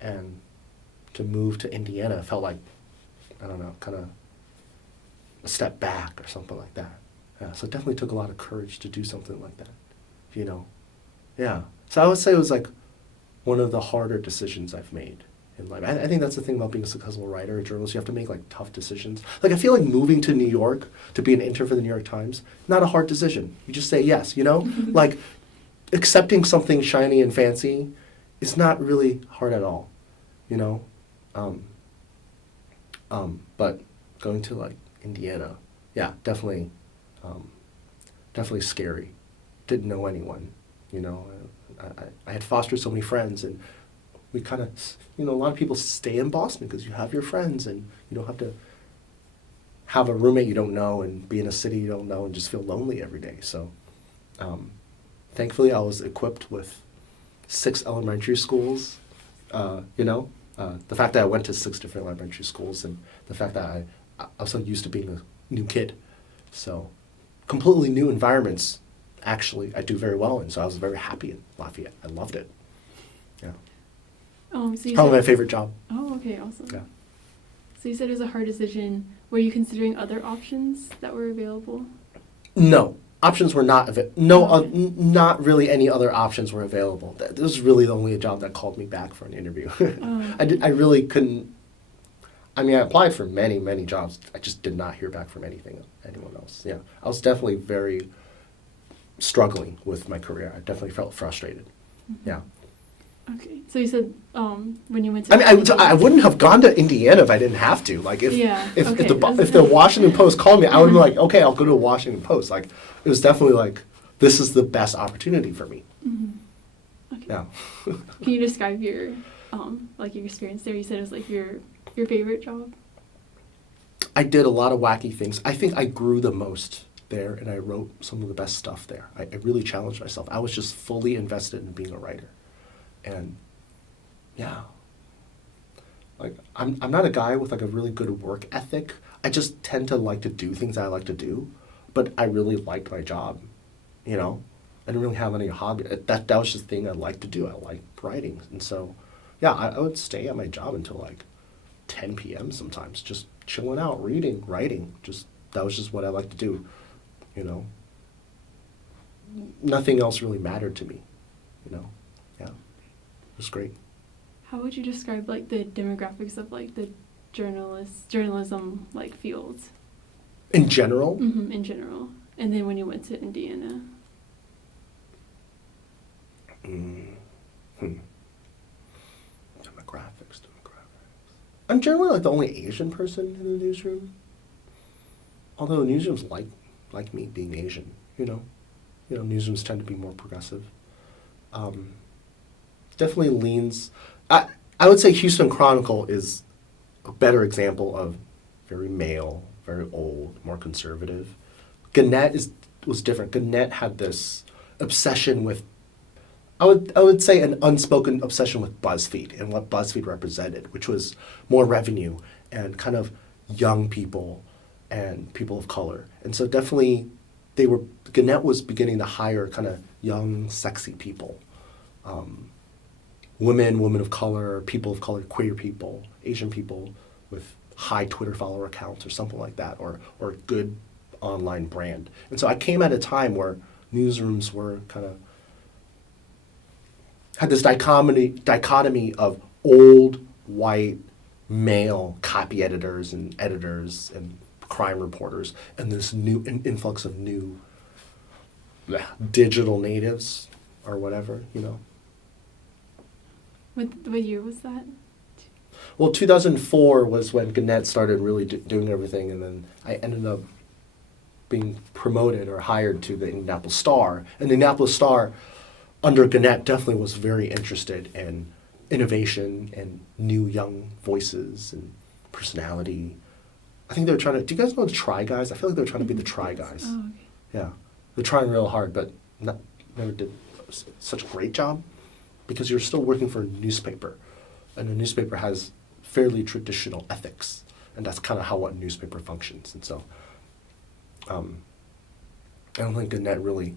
And to move to Indiana felt like, I don't know, kind of a step back or something like that. Yeah, so it definitely took a lot of courage to do something like that, Yeah. So I would say it was like one of the harder decisions I've made in life. I think that's the thing about being a successful writer or journalist. You have to make like tough decisions. Like I feel like moving to New York to be an intern for the New York Times, not a hard decision. You just say yes, Like accepting something shiny and fancy is not really hard at all, But going to like Indiana, yeah, definitely scary. Didn't know anyone, I had fostered so many friends, and we kind of, a lot of people stay in Boston because you have your friends, and you don't have to have a roommate you don't know and be in a city you don't know and just feel lonely every day. So, thankfully, I was equipped with 6 elementary schools. The fact that I went to 6 different elementary schools, and the fact that I was so used to being a new kid, so completely new environments. Actually, I do very well in, so I was very happy in Lafayette. I loved it. Yeah, So you probably my said, favorite job. oh, okay, awesome. Yeah. So you said it was a hard decision. Were you considering other options that were available? No, options were not no, Okay. not really any other options were available. This was really the only job that called me back for an interview. Oh. I really couldn't. I mean, I applied for many, many jobs. I just did not hear back from anyone else. Yeah, I was definitely very struggling with my career. I definitely felt frustrated. Mm-hmm. Yeah. Okay. So you said when you went to. I mean, I wouldn't have gone to Indiana if I didn't have to. Like, if Okay, if the Washington Post called me, I would be like, okay, I'll go to Washington Post. Like, it was definitely like, this is the best opportunity for me. Mm-hmm. Okay. Yeah. Can you describe your your experience there? You said it was like your favorite job. I did a lot of wacky things. I think I grew the most there, and I wrote some of the best stuff there. I really challenged myself. I was just fully invested in being a writer. And yeah, like I'm not a guy with like a really good work ethic. I just tend to like to do things I like to do, but I really liked my job, I didn't really have any hobby. That was just the thing I liked to do. I liked writing. And so, yeah, I would stay at my job until like 10 p.m. sometimes, just chilling out, reading, writing. That was just what I liked to do, Nothing else really mattered to me, Yeah, it was great. How would you describe like the demographics of like the journalism like fields? In general? Mm-hmm, in general. And then when you went to Indiana. Demographics. I'm generally like the only Asian person in the newsroom. Although newsrooms like me being Asian, you know. Newsrooms tend to be more progressive. Definitely leans. I would say Houston Chronicle is a better example of very male, very old, more conservative. Gannett was different. Gannett had this obsession with, I would say, an unspoken obsession with BuzzFeed and what BuzzFeed represented, which was more revenue and kind of young people and people of color. And so definitely Gannett was beginning to hire kind of young, sexy people. Women of color, people of color, queer people, Asian people with high Twitter follower accounts or something like that, or good online brand. And so I came at a time where newsrooms were kind of had this dichotomy of old white male copy editors and crime reporters, and this new influx of new digital natives or whatever, you know. What year was that? Well, 2004 was when Gannett started really doing everything, and then I ended up being promoted or hired to the Indianapolis Star. And the Indianapolis Star, under Gannett, definitely was very interested in innovation and new young voices and personality. I think they were trying to. Do you guys know the Try Guys? I feel like they were trying to be the Try Guys. Oh, okay. Yeah, they're trying real hard, but never did such a great job because you're still working for a newspaper, and a newspaper has fairly traditional ethics, and that's kind of how what newspaper functions. And so, I don't think Gannett really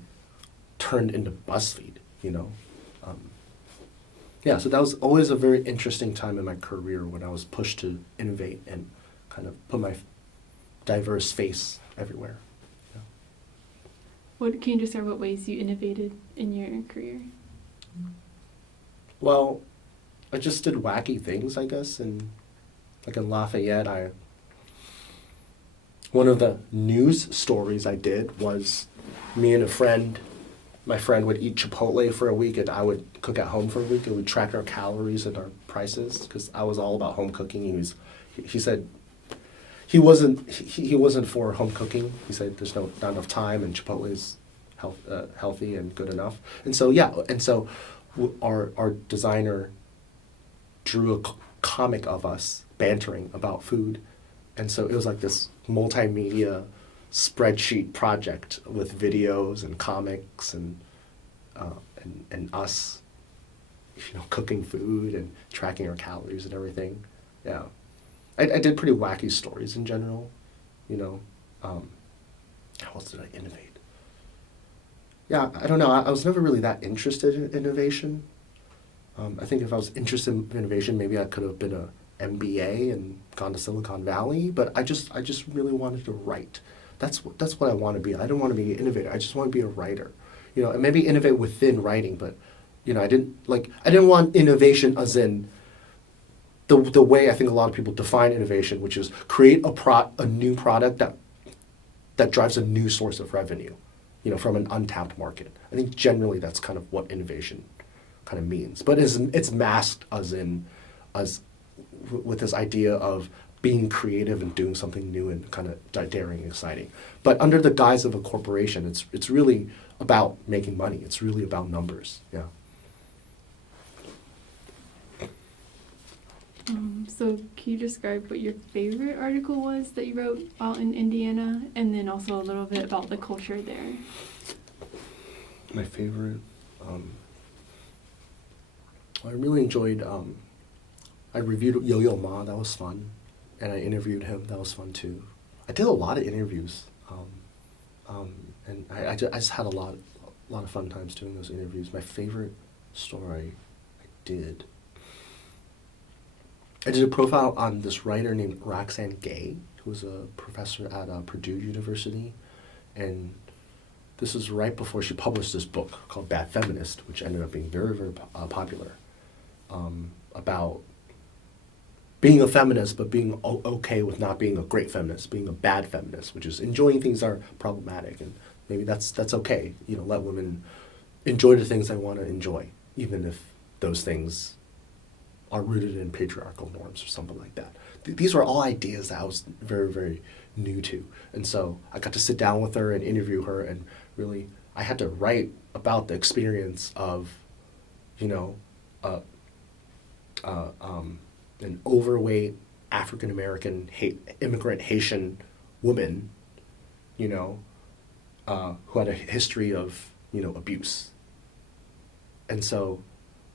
turned into BuzzFeed, you know. Yeah, so that was always a very interesting time in my career when I was pushed to innovate and kind of put my diverse face everywhere. Yeah. What can you describe what ways you innovated in your career? Well, I just did wacky things, I guess, and like in Lafayette, one of the news stories I did was me and my friend would eat Chipotle for a week, and I would cook at home for a week, and we'd track our calories and our prices, because I was all about home cooking. He said he wasn't for home cooking. He said there's not enough time, and Chipotle is healthy and good enough. And so our designer drew a comic of us bantering about food, and so it was like this multimedia spreadsheet project with videos and comics and us, you know, cooking food and tracking our calories and everything. Yeah, I did pretty wacky stories in general, you know. How else did I innovate? Yeah, I don't know. I was never really that interested in innovation. I think if I was interested in innovation, maybe I could have been a MBA and gone to Silicon Valley. But I just really wanted to write. That's what I want to be. I don't want to be an innovator. I just want to be a writer. You know, and maybe innovate within writing. But you know, I didn't want innovation as in the way I think a lot of people define innovation, which is create a new product that drives a new source of revenue, you know, from an untapped market. I think generally that's kind of what innovation kind of means. But it's masked as with this idea of being creative and doing something new and kind of daring and exciting. But under the guise of a corporation, it's really about making money. It's really about numbers. Yeah. So can you describe what your favorite article was that you wrote out in Indiana, and then also a little bit about the culture there? My favorite, I really enjoyed, I reviewed Yo-Yo Ma, that was fun, and I interviewed him, that was fun too. I did a lot of interviews, and I just had a lot of fun times doing those interviews. My favorite story I did a profile on this writer named Roxane Gay, who was a professor at Purdue University, and this was right before she published this book called Bad Feminist, which ended up being very, very popular, about being a feminist, but being okay with not being a great feminist, being a bad feminist, which is enjoying things that are problematic, and maybe that's okay. You know, let women enjoy the things they want to enjoy, even if those things are rooted in patriarchal norms or something like that. These were all ideas that I was very, very new to. And so I got to sit down with her and interview her, and really, I had to write about the experience of, you know, an overweight African American immigrant Haitian woman, you know, who had a history of, you know, abuse. And so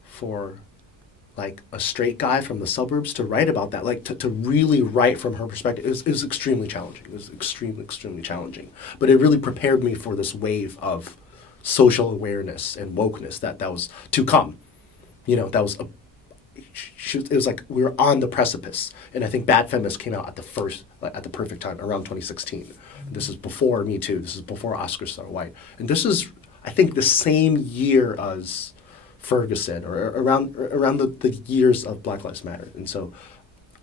for like a straight guy from the suburbs to write about that, like to really write from her perspective, it was extremely challenging. It was extremely challenging. But it really prepared me for this wave of social awareness and wokeness that was to come. You know, that was it was like we were on the precipice. And I think Bad Feminist came out at the perfect time, around 2016. This is before Me Too. This is before Oscar So White. And this is, I think, the same year as Ferguson, or around the years of Black Lives Matter. And so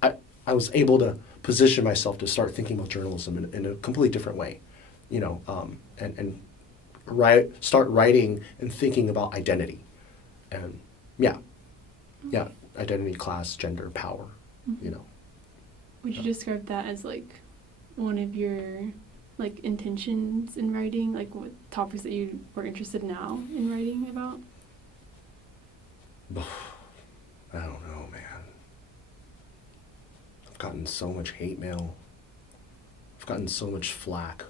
I was able to position myself to start thinking about journalism in a completely different way, you know, and start writing and thinking about identity. And yeah, identity, class, gender, power, you know. Would you describe that as like one of your like intentions in writing, like what topics that you were interested now in writing about? I don't know, man. I've gotten so much hate mail. I've gotten so much flack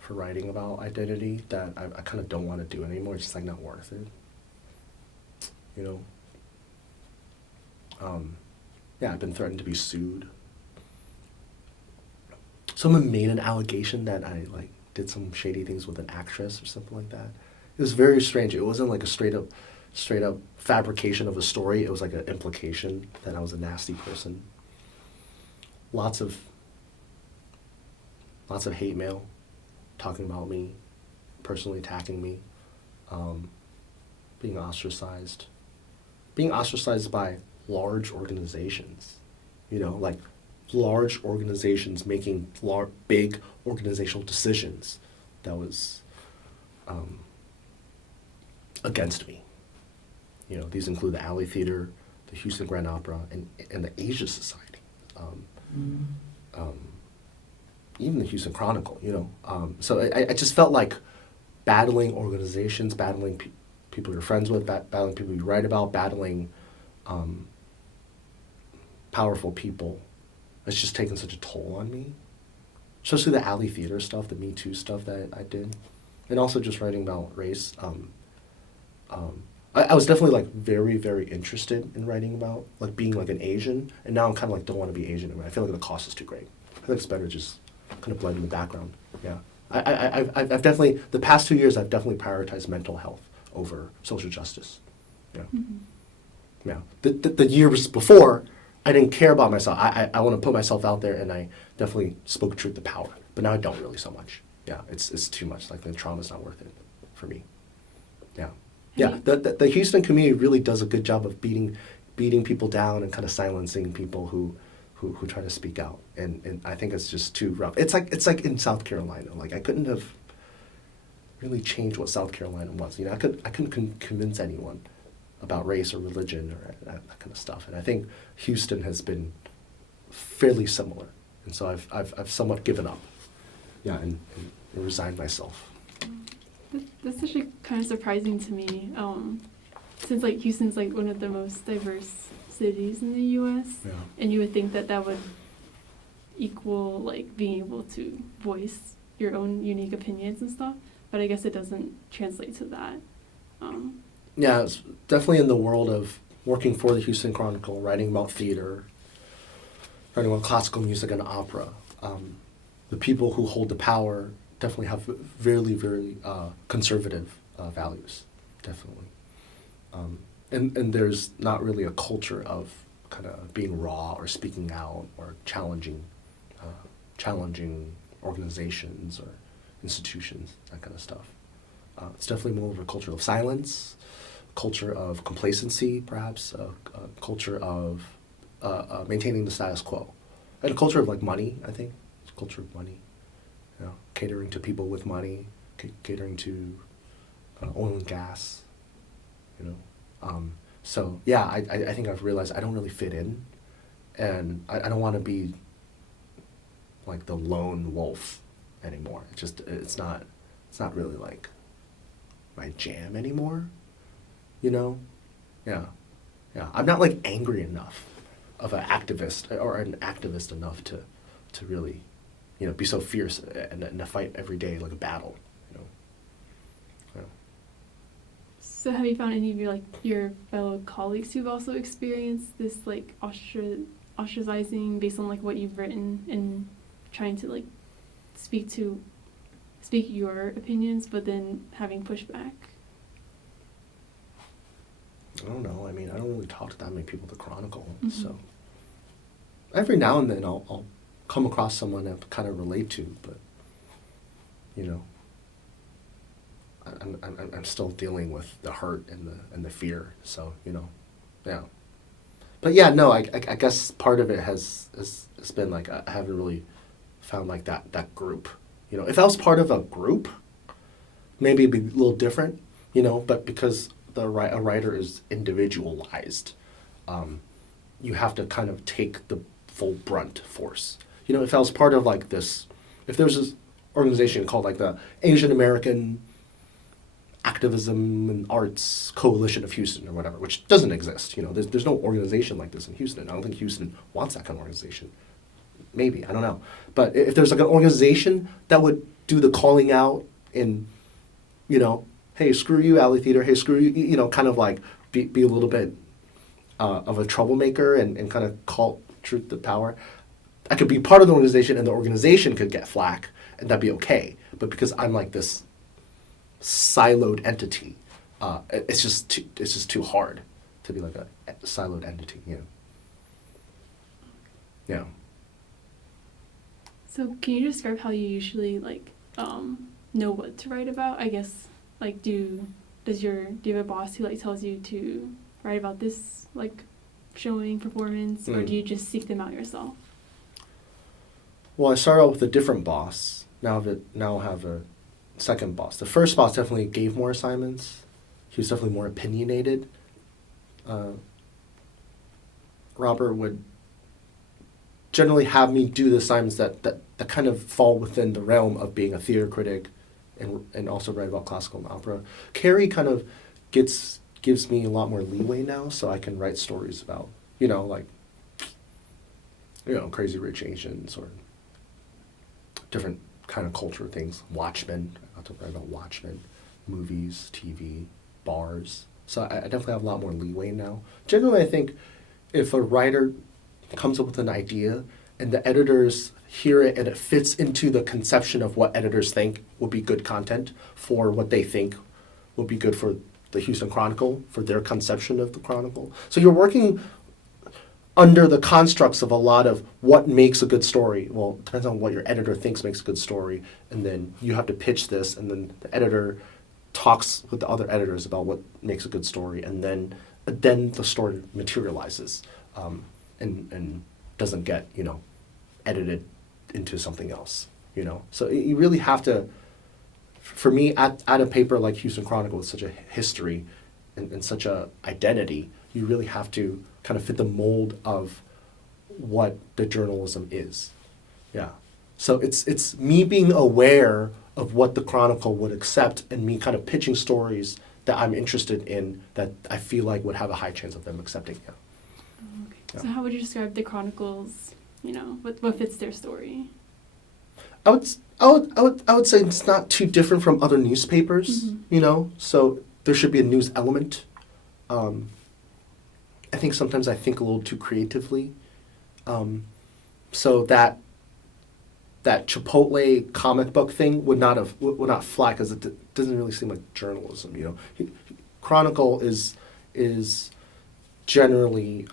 for writing about identity that I kind of don't want to do it anymore. It's just like not worth it. You know? Yeah, I've been threatened to be sued. Someone made an allegation that I like did some shady things with an actress or something like that. It was very strange. It wasn't like a straight up fabrication of a story. It was like an implication that I was a nasty person. Lots of hate mail talking about me, personally attacking me, being ostracized by large organizations, you know, like large organizations making big organizational decisions that was against me. You know, these include the Alley Theater, the Houston Grand Opera, and the Asia Society. Even the Houston Chronicle, you know. So I just felt like battling organizations, battling people you're friends with, battling people you write about, battling powerful people, it's just taken such a toll on me. Especially the Alley Theater stuff, the Me Too stuff that I did. And also just writing about race. I was definitely like very, very interested in writing about like being like an Asian, and now I'm kind of like don't want to be Asian anymore. I feel like the cost is too great. I feel like it's better to just kind of blend in the background. Yeah, I've definitely the past 2 years I've definitely prioritized mental health over social justice. Yeah, yeah. The years before I didn't care about myself. I want to put myself out there, and I definitely spoke truth to power. But now I don't really so much. Yeah, it's too much. Like the trauma's not worth it for me. Yeah. Yeah, the Houston community really does a good job of beating people down and kind of silencing people who try to speak out, and I think it's just too rough. It's like in South Carolina. Like I couldn't have really changed what South Carolina was. You know, I couldn't convince anyone about race or religion or that kind of stuff. And I think Houston has been fairly similar, and so I've somewhat given up. Yeah, and resigned myself. That's actually kind of surprising to me, since like Houston's like one of the most diverse cities in the U.S. Yeah. And you would think that would equal like being able to voice your own unique opinions and stuff, but I guess it doesn't translate to that. Yeah, it's definitely in the world of working for the Houston Chronicle, writing about theater, writing about classical music and opera. The people who hold the power definitely have very, very conservative values, definitely. And there's not really a culture of kind of being raw or speaking out or challenging organizations or institutions, that kind of stuff. It's definitely more of a culture of silence, culture of complacency, perhaps, a culture of maintaining the status quo, and a culture of like money. I think it's a culture of money. You know, catering to people with money, catering to oil and gas, you know. So yeah, I think I've realized I don't really fit in, and I don't want to be like the lone wolf anymore. It's not really like my jam anymore, you know? Yeah. Yeah. I'm not like angry enough of an activist or an activist enough to really, be so fierce and to fight every day like a battle, you know? Yeah. So have you found any of your fellow colleagues who've also experienced this like ostracizing based on like what you've written and trying to like speak your opinions, but then having pushback? I don't know. I mean, I don't really talk to that many people at the Chronicle, Mhm. so every now and then I'll come across someone I kind of relate to, but you know, I'm still dealing with the hurt and the fear. So yeah. But yeah, no, I guess part of it has been like I haven't really found like that group. If I was part of a group, maybe it'd be a little different. But because a writer is individualized, you have to kind of take the full brunt force. If I was part of like this, if there's this organization called like the Asian American Activism and Arts Coalition of Houston or whatever, which doesn't exist. There's no organization like this in Houston. I don't think Houston wants that kind of organization. Maybe, I don't know. But if there's like an organization that would do the calling out in, hey, screw you, Alley Theater, hey, screw you, kind of like be a little bit of a troublemaker and kind of call truth to power. I could be part of the organization and the organization could get flack and that'd be okay. But because I'm like this siloed entity, it's just too hard to be like a siloed entity, Yeah. So can you describe how you usually know what to write about? I guess do you have a boss who tells you to write about this showing performance, or do you just seek them out yourself? Well, I started out with a different boss. Now I have a second boss. The first boss definitely gave more assignments. He was definitely more opinionated. Robert would generally have me do the assignments that kind of fall within the realm of being a theater critic and also write about classical and opera. Carrie kind of gives me a lot more leeway now, so I can write stories about, Crazy Rich Asians or different kind of culture things. Watchmen, I got to write about Watchmen, movies, TV, bars. So I definitely have a lot more leeway now. Generally, I think if a writer comes up with an idea and the editors hear it and it fits into the conception of what editors think would be good content for what they think would be good for the Houston Chronicle, for their conception of the Chronicle. So you're working under the constructs of a lot of what makes a good story. Well, it depends on what your editor thinks makes a good story, and then you have to pitch this, and then the editor talks with the other editors about what makes a good story, and then the story materializes and doesn't get edited into something else. So you really have to. For me, at a paper like Houston Chronicle with such a history and such a identity, you really have to kind of fit the mold of what the journalism is. Yeah. So it's me being aware of what the Chronicle would accept and me kind of pitching stories that I'm interested in that I feel like would have a high chance of them accepting. Yeah. Oh, okay. Yeah. So how would you describe the Chronicles, what fits their story? I would say it's not too different from other newspapers, so there should be a news element. I think sometimes I think a little too creatively. So that Chipotle comic book thing would not fly because it doesn't really seem like journalism, Chronicle is generally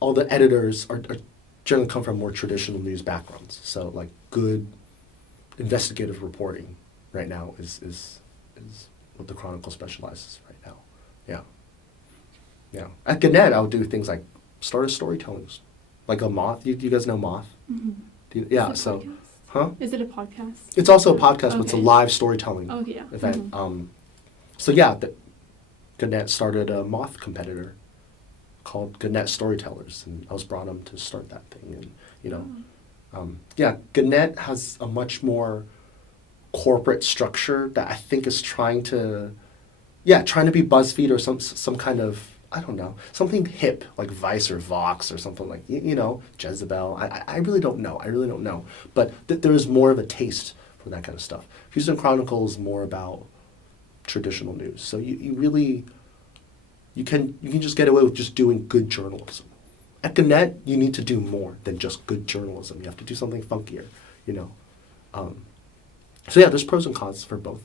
all the editors are generally come from more traditional news backgrounds. So like good investigative reporting right now is what the Chronicle specializes right now. Yeah. Yeah. At Gannett, I would do things like start storytellings. Like a Moth. You guys know Moth? Mm-hmm. Yeah, Is it a so podcast? huh? Is it a podcast? It's also a podcast, but it's a Okay. live storytelling Oh, yeah. event. Mhm. So yeah, Gannett started a moth competitor called Gannett Storytellers, and I was brought on to start that thing. And you know, yeah, Gannett has a much more corporate structure that I think is trying to be BuzzFeed or some kind of, I don't know, something hip like Vice or Vox or something like, you know, Jezebel. I really don't know. I really don't know. But there is more of a taste for that kind of stuff. Houston Chronicle is more about traditional news. So you really, you can just get away with just doing good journalism. At Gannett, you need to do more than just good journalism. You have to do something funkier, you know. So yeah, there's pros and cons for both.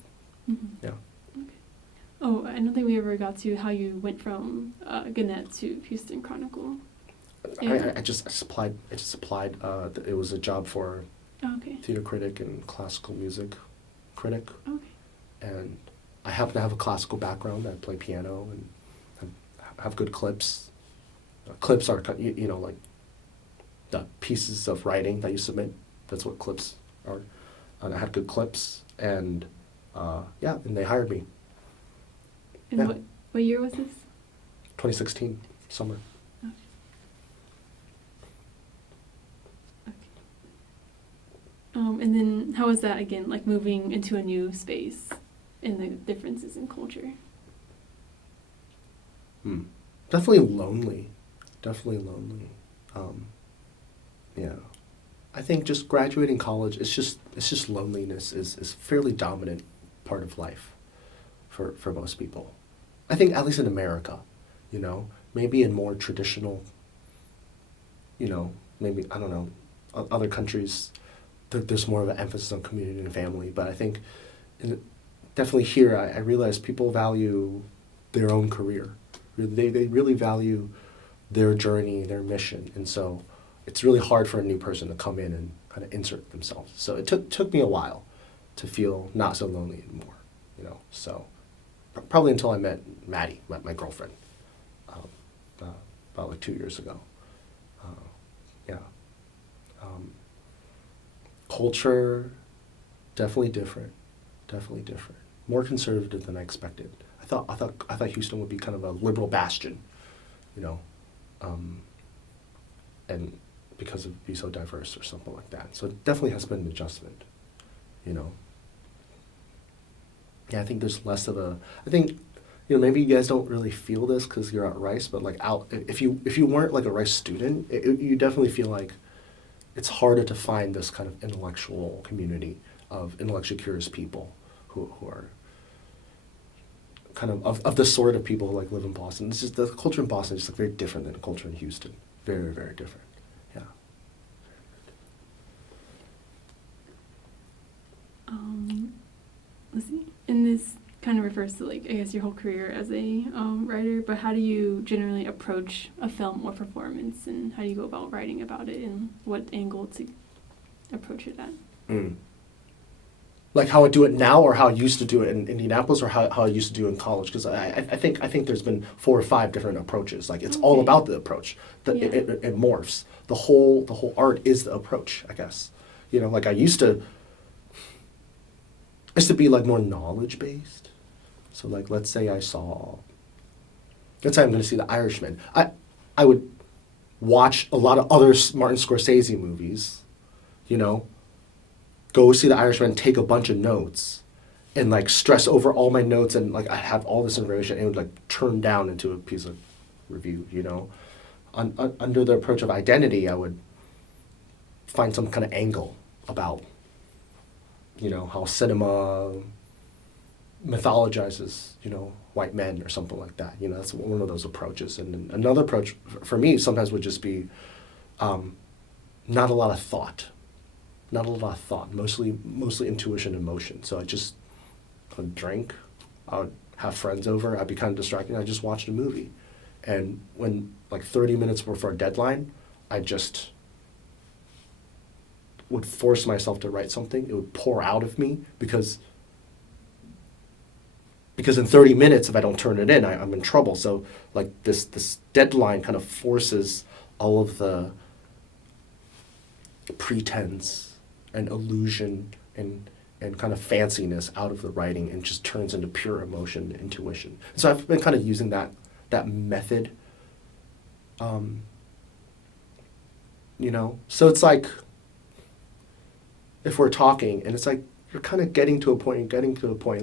Mm-hmm. Yeah. Okay. Oh, I don't think we ever got to how you went from Gannett to Houston Chronicle. Yeah. I just applied. It was a job for Oh, okay. theater critic and classical music critic, Okay. and I happen to have a classical background. I play piano and have good clips. Clips are, you know, like the pieces of writing that you submit. That's what clips are. And I had good clips, and yeah, and they hired me. And Yeah. what year was this? 2016 summer. Okay. Okay. And then how was that again, like moving into a new space and the differences in culture? Definitely lonely. Definitely lonely. Yeah. I think just graduating college, it's just loneliness is fairly dominant part of life for most people. I think at least in America, you know, maybe in more traditional, you know, maybe, I don't know, other countries, there's more of an emphasis on community and family. But I think definitely here, I realize people value their own career. They really value their journey, their mission. And so it's really hard for a new person to come in and kind of insert themselves. So it took me a while to feel not so lonely anymore, you know. So probably until I met Maddie, my girlfriend, about like 2 years ago. Yeah. Culture, definitely different. Definitely different. More conservative than I expected. I thought Houston would be kind of a liberal bastion, you know, and because of be so diverse or something like that. So it definitely has been an adjustment, you know. Yeah, I think there's less of a. I think, you know, maybe you guys don't really feel this because you're at Rice, but like if you weren't like a Rice student, you definitely feel like it's harder to find this kind of intellectual community of intellectually curious people who are kind of the sort of people who like live in Boston. It's just the culture in Boston is just like very different than the culture in Houston. Very, very different. Yeah. Let's see. And this kind of refers to, like, I guess your whole career as a writer, but how do you generally approach a film or performance, and how do you go about writing about it, and what angle to approach it at? Like how I do it now, or how I used to do it in Indianapolis, or how I used to do it in college? Because I think there's been 4 or 5 different approaches. Like it's all Okay. about the approach. Yeah. It morphs. The whole art is the approach, I guess. You know, like I used to be like more knowledge based. So like let's say I'm going to see The Irishman. I would watch a lot of other Martin Scorsese movies, you know, go see The Irishman, take a bunch of notes, and like stress over all my notes, and like I have all this information, and it would like turn down into a piece of review, you know. Under the approach of identity, I would find some kind of angle about, you know, how cinema mythologizes, you know, white men or something like that. You know, that's one of those approaches. And then another approach for me sometimes would just be not a lot of thought. Not a lot of thought, mostly intuition and motion. So I would drink, I would have friends over, I'd be kind of distracted, I just watched a movie. And when like 30 minutes were for a deadline, I just would force myself to write something. It would pour out of me because in 30 minutes, if I don't turn it in, I'm in trouble. So like this deadline kind of forces all of the pretense and illusion and and kind of fanciness out of the writing and just turns into pure emotion and intuition. So I've been kind of using that method. You know, so it's like if we're talking and it's like you're kind of getting to a point.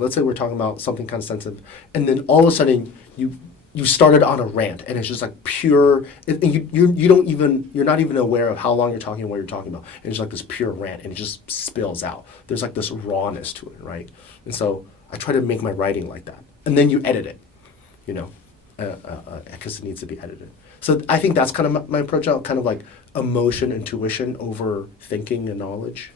Let's say we're talking about something kind of sensitive, and then all of a sudden you started on a rant, and it's just like pure. And you're not even aware of how long you're talking and what you're talking about, and it's like this pure rant, and it just spills out. There's like this rawness to it, right? And so I try to make my writing like that, and then you edit it, you know, because it needs to be edited. So I think that's kind of my approach out, kind of like emotion, intuition over thinking and knowledge.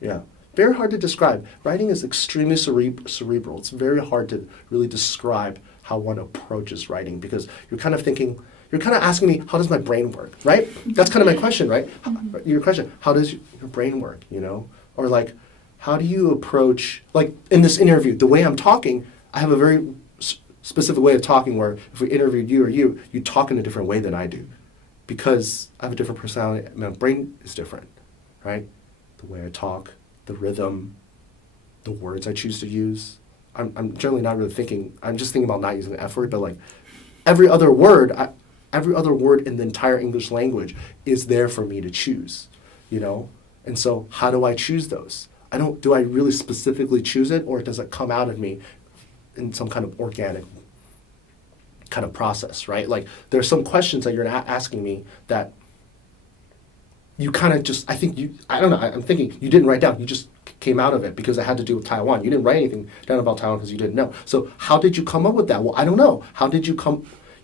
Yeah. Very hard to describe. Writing is extremely cerebral. It's very hard to really describe how one approaches writing because you're kind of asking me, how does my brain work, right? That's kind of my question, right? Your question, how does your brain work, you know? Or like, how do you approach, like in this interview, the way I'm talking, I have a very specific way of talking where if we interviewed you or you talk in a different way than I do because I have a different personality. My brain is different, right? The way I talk, the rhythm, the words I choose to use. I'm generally not really thinking, I'm just thinking about not using the F word, but like every other word in the entire English language is there for me to choose, you know? And so how do I choose those? Do I really specifically choose it or does it come out of me in some kind of organic kind of process, right? Like there's some questions that you're asking me that you kind of just, I'm thinking you didn't write down, you just came out of it because it had to do with Taiwan. You didn't write anything down about Taiwan because you didn't know. So how did you come up with that? Well, I don't know.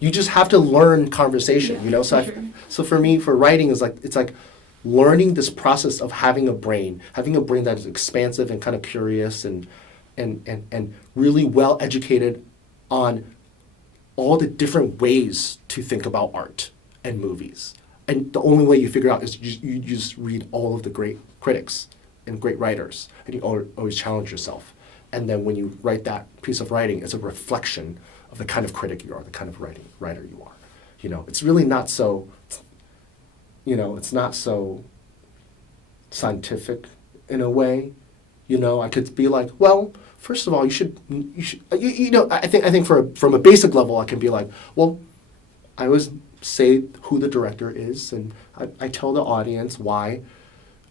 You just have to learn conversation, you know? So sure. So for me, for writing it's like learning this process of having a brain that is expansive and kind of curious and really well educated on all the different ways to think about art and movies. And the only way you figure out is you just read all of the great critics and great writers, and you always challenge yourself. And then when you write that piece of writing, it's a reflection of the kind of critic you are, the kind of writer you are. You know, it's really not so, you know, it's not so scientific in a way. You know, I could be like, well, first of all, you know, I think from a basic level, I can be like, well, I always say who the director is, and I tell the audience why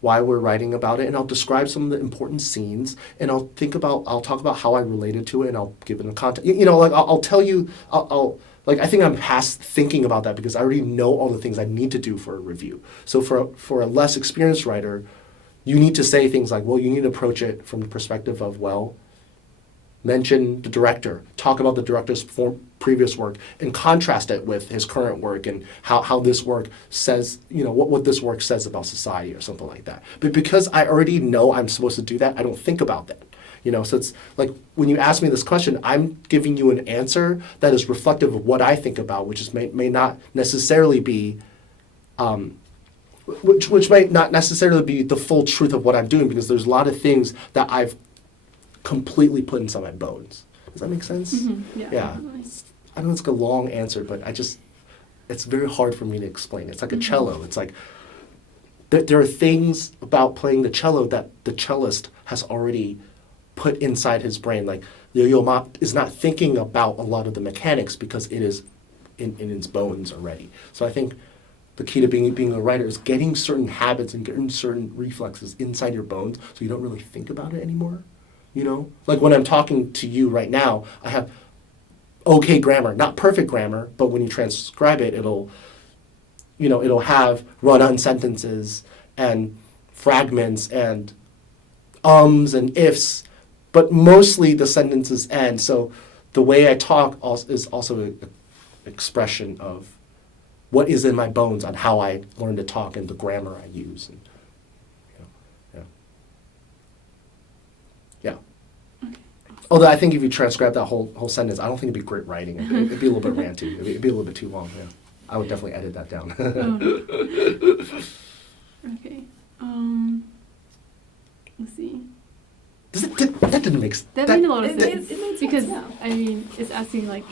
we're writing about it, and I'll describe some of the important scenes, and I'll talk about how I related to it, and I'll give it a context. You know, like I'll tell you, like I think I'm past thinking about that because I already know all the things I need to do for a review. So for a less experienced writer, you need to say things like, well, you need to approach it from the perspective of, well, mention the director, talk about the director's previous work, and contrast it with his current work and how this work says, you know, what this work says about society or something like that. But because I already know I'm supposed to do that, I don't think about that. You know, so it's like when you ask me this question, I'm giving you an answer that is reflective of what I think about, which may not necessarily be, which might not necessarily be the full truth of what I'm doing because there's a lot of things that I've completely put inside my bones. Does that make sense? Mm-hmm. Yeah. Yeah. I know it's like a long answer, but it's very hard for me to explain. It's like a cello. It's like there are things about playing the cello that the cellist has already put inside his brain. Like Yo-Yo Ma is not thinking about a lot of the mechanics because it is in his bones already. So I think the key to being a writer is getting certain habits and getting certain reflexes inside your bones so you don't really think about it anymore. You know, like when I'm talking to you right now, I have okay grammar, not perfect grammar, but when you transcribe it, it'll have run-on sentences and fragments and ums and ifs, but mostly the sentences end. So the way I talk is also an expression of what is in my bones on how I learn to talk and the grammar I use. And, yeah. Okay. Although I think if you transcribe that whole sentence, I don't think it'd be great writing. It'd be a little bit ranty. It'd be a little bit too long. Yeah, I would definitely edit that down. Okay. Let's see. That didn't make sense. That made a lot of It sense. made sense, Because, yeah. I mean, it's asking, like,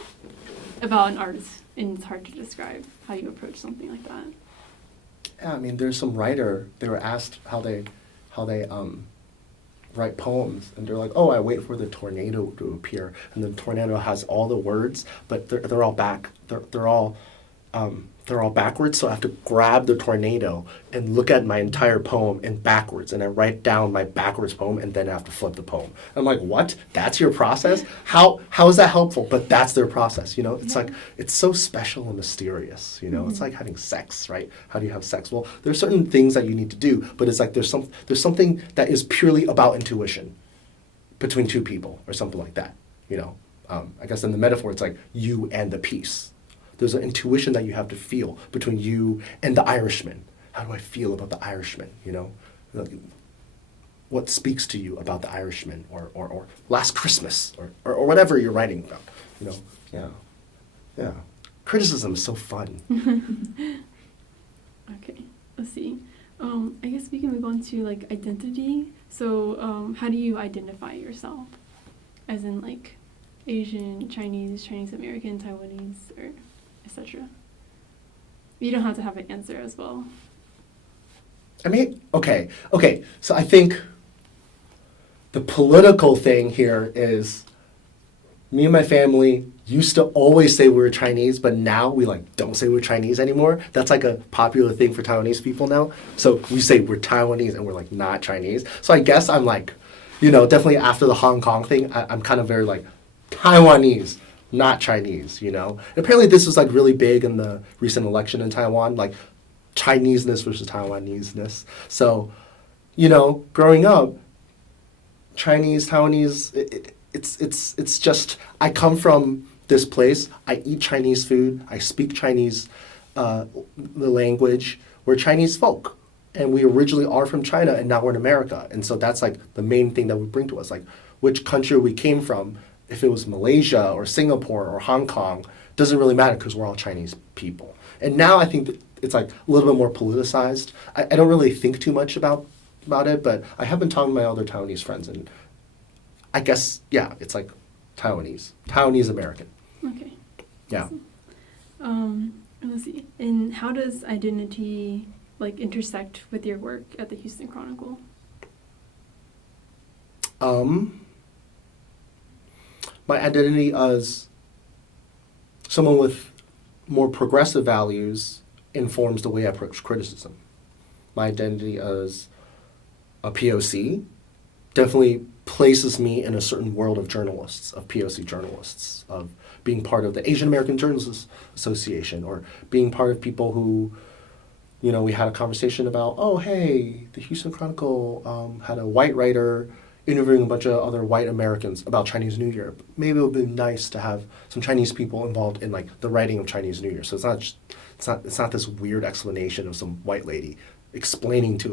about an artist, and it's hard to describe how you approach something like that. Yeah, I mean, there's some writer. They were asked how they write poems, and they're like, oh, I wait for the tornado to appear, and the tornado has all the words, but they're all they're all backwards, so I have to grab the tornado and look at my entire poem in backwards, and I write down my backwards poem, and then I have to flip the poem. I'm like, what? That's your process? How is that helpful? But that's their process, you know? It's like, it's so special and mysterious, you know? It's like having sex, right? How do you have sex? Well, there's certain things that you need to do, but it's like there's something that is purely about intuition between two people or something like that, you know? I guess in the metaphor, it's like you and the piece. There's an intuition that you have to feel between you and the Irishman. How do I feel about the Irishman, you know? Like, what speaks to you about the Irishman or Last Christmas or whatever you're writing about, you know? Yeah. Yeah. Criticism is so fun. Okay, let's see. I guess we can move on to like identity. So how do you identify yourself? As in like Asian, Chinese, Chinese American, Taiwanese, or etc. You don't have to have an answer as well. I mean, okay. So I think the political thing here is me and my family used to always say we were Chinese, but now we like don't say we're Chinese anymore. That's like a popular thing for Taiwanese people now. So we say we're Taiwanese and we're like not Chinese. So I guess I'm like, you know, definitely after the Hong Kong thing, I'm kind of very like Taiwanese, not Chinese, you know? And apparently this was like really big in the recent election in Taiwan, like Chineseness versus Taiwanese-ness. So, you know, growing up, Chinese, Taiwanese, it's just, I come from this place, I eat Chinese food, I speak Chinese, the language, we're Chinese folk. And we originally are from China and now we're in America. And so that's like the main thing that we bring to us, like which country we came from. If it was Malaysia or Singapore or Hong Kong, doesn't really matter because we're all Chinese people. And now I think that it's like a little bit more politicized. I don't really think too much about it, but I have been talking to my other Taiwanese friends, and I guess, yeah, it's like Taiwanese American. Okay. Yeah. Let's see. And how does identity like intersect with your work at the Houston Chronicle? My identity as someone with more progressive values informs the way I approach criticism. My identity as a POC definitely places me in a certain world of journalists, of POC journalists, of being part of the Asian American Journalists Association, or being part of people who, you know, we had a conversation about, oh, hey, the Houston Chronicle had a white writer interviewing a bunch of other white Americans about Chinese New Year. Maybe it would be nice to have some Chinese people involved in like the writing of Chinese New Year. So it's not this weird explanation of some white lady explaining to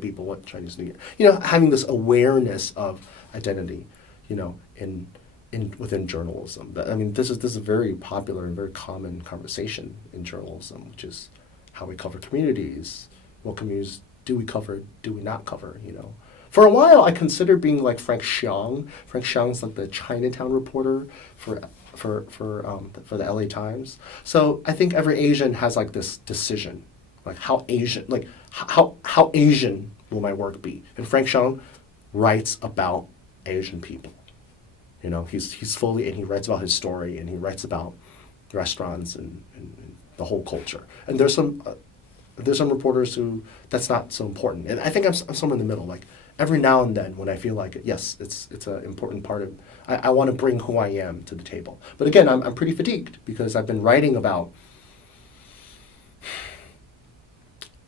people what Chinese New Year. You know, having this awareness of identity, you know, within journalism. I mean, this is a very popular and very common conversation in journalism, which is how we cover communities. What communities do we cover? Do we not cover? You know. For a while, I considered being like Frank Xiang. Frank Xiang's like the Chinatown reporter for the LA Times. So I think every Asian has like this decision, like how Asian will my work be? And Frank Xiang writes about Asian people. You know, he's fully, and he writes about his story, and he writes about restaurants and the whole culture. And there's some reporters who that's not so important. And I think I'm somewhere in the middle, like. Every now and then, when I feel like it, yes, it's an important part of. I want to bring who I am to the table. But again, I'm pretty fatigued because I've been writing about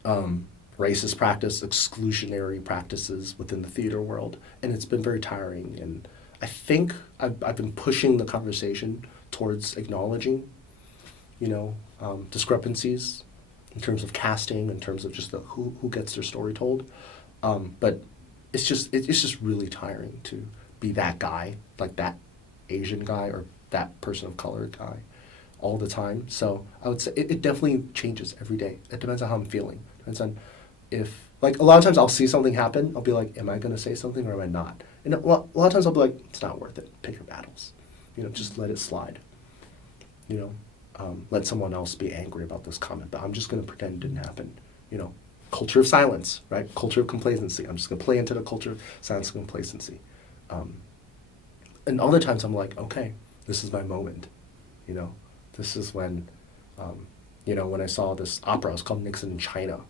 racist practice, exclusionary practices within the theater world, and it's been very tiring. And I think I've been pushing the conversation towards acknowledging, you know, discrepancies in terms of casting, in terms of just who gets their story told, but. It's just really tiring to be that guy, like that Asian guy or that person of color guy all the time. So I would say it definitely changes every day. It depends on how I'm feeling. It depends on if, like a lot of times I'll see something happen, I'll be like, am I going to say something or am I not? And a lot of times I'll be like, it's not worth it. Pick your battles. You know, just let it slide. You know, let someone else be angry about this comment, but I'm just going to pretend it didn't happen. You know, culture of silence, right? Culture of complacency. I'm just gonna play into the culture of silence and complacency. And other times I'm like, okay, this is my moment. You know, this is when, you know, when I saw this opera, it was called Nixon in China,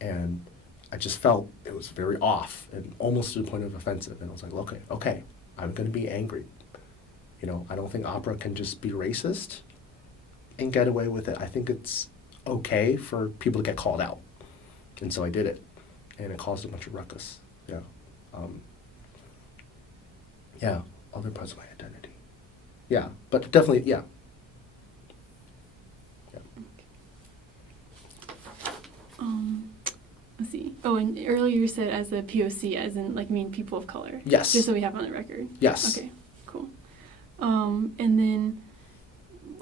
and I just felt it was very off and almost to the point of offensive. And I was like, okay, I'm gonna be angry. You know, I don't think opera can just be racist and get away with it. I think it's okay for people to get called out. And so I did it, and it caused a bunch of ruckus. Yeah. Yeah, other parts of my identity. Yeah, but definitely, yeah. Yeah. Let's see. Oh, and earlier you said as a POC, as in like mean people of color. Yes. Just so we have on the record. Yes. Okay, cool. And then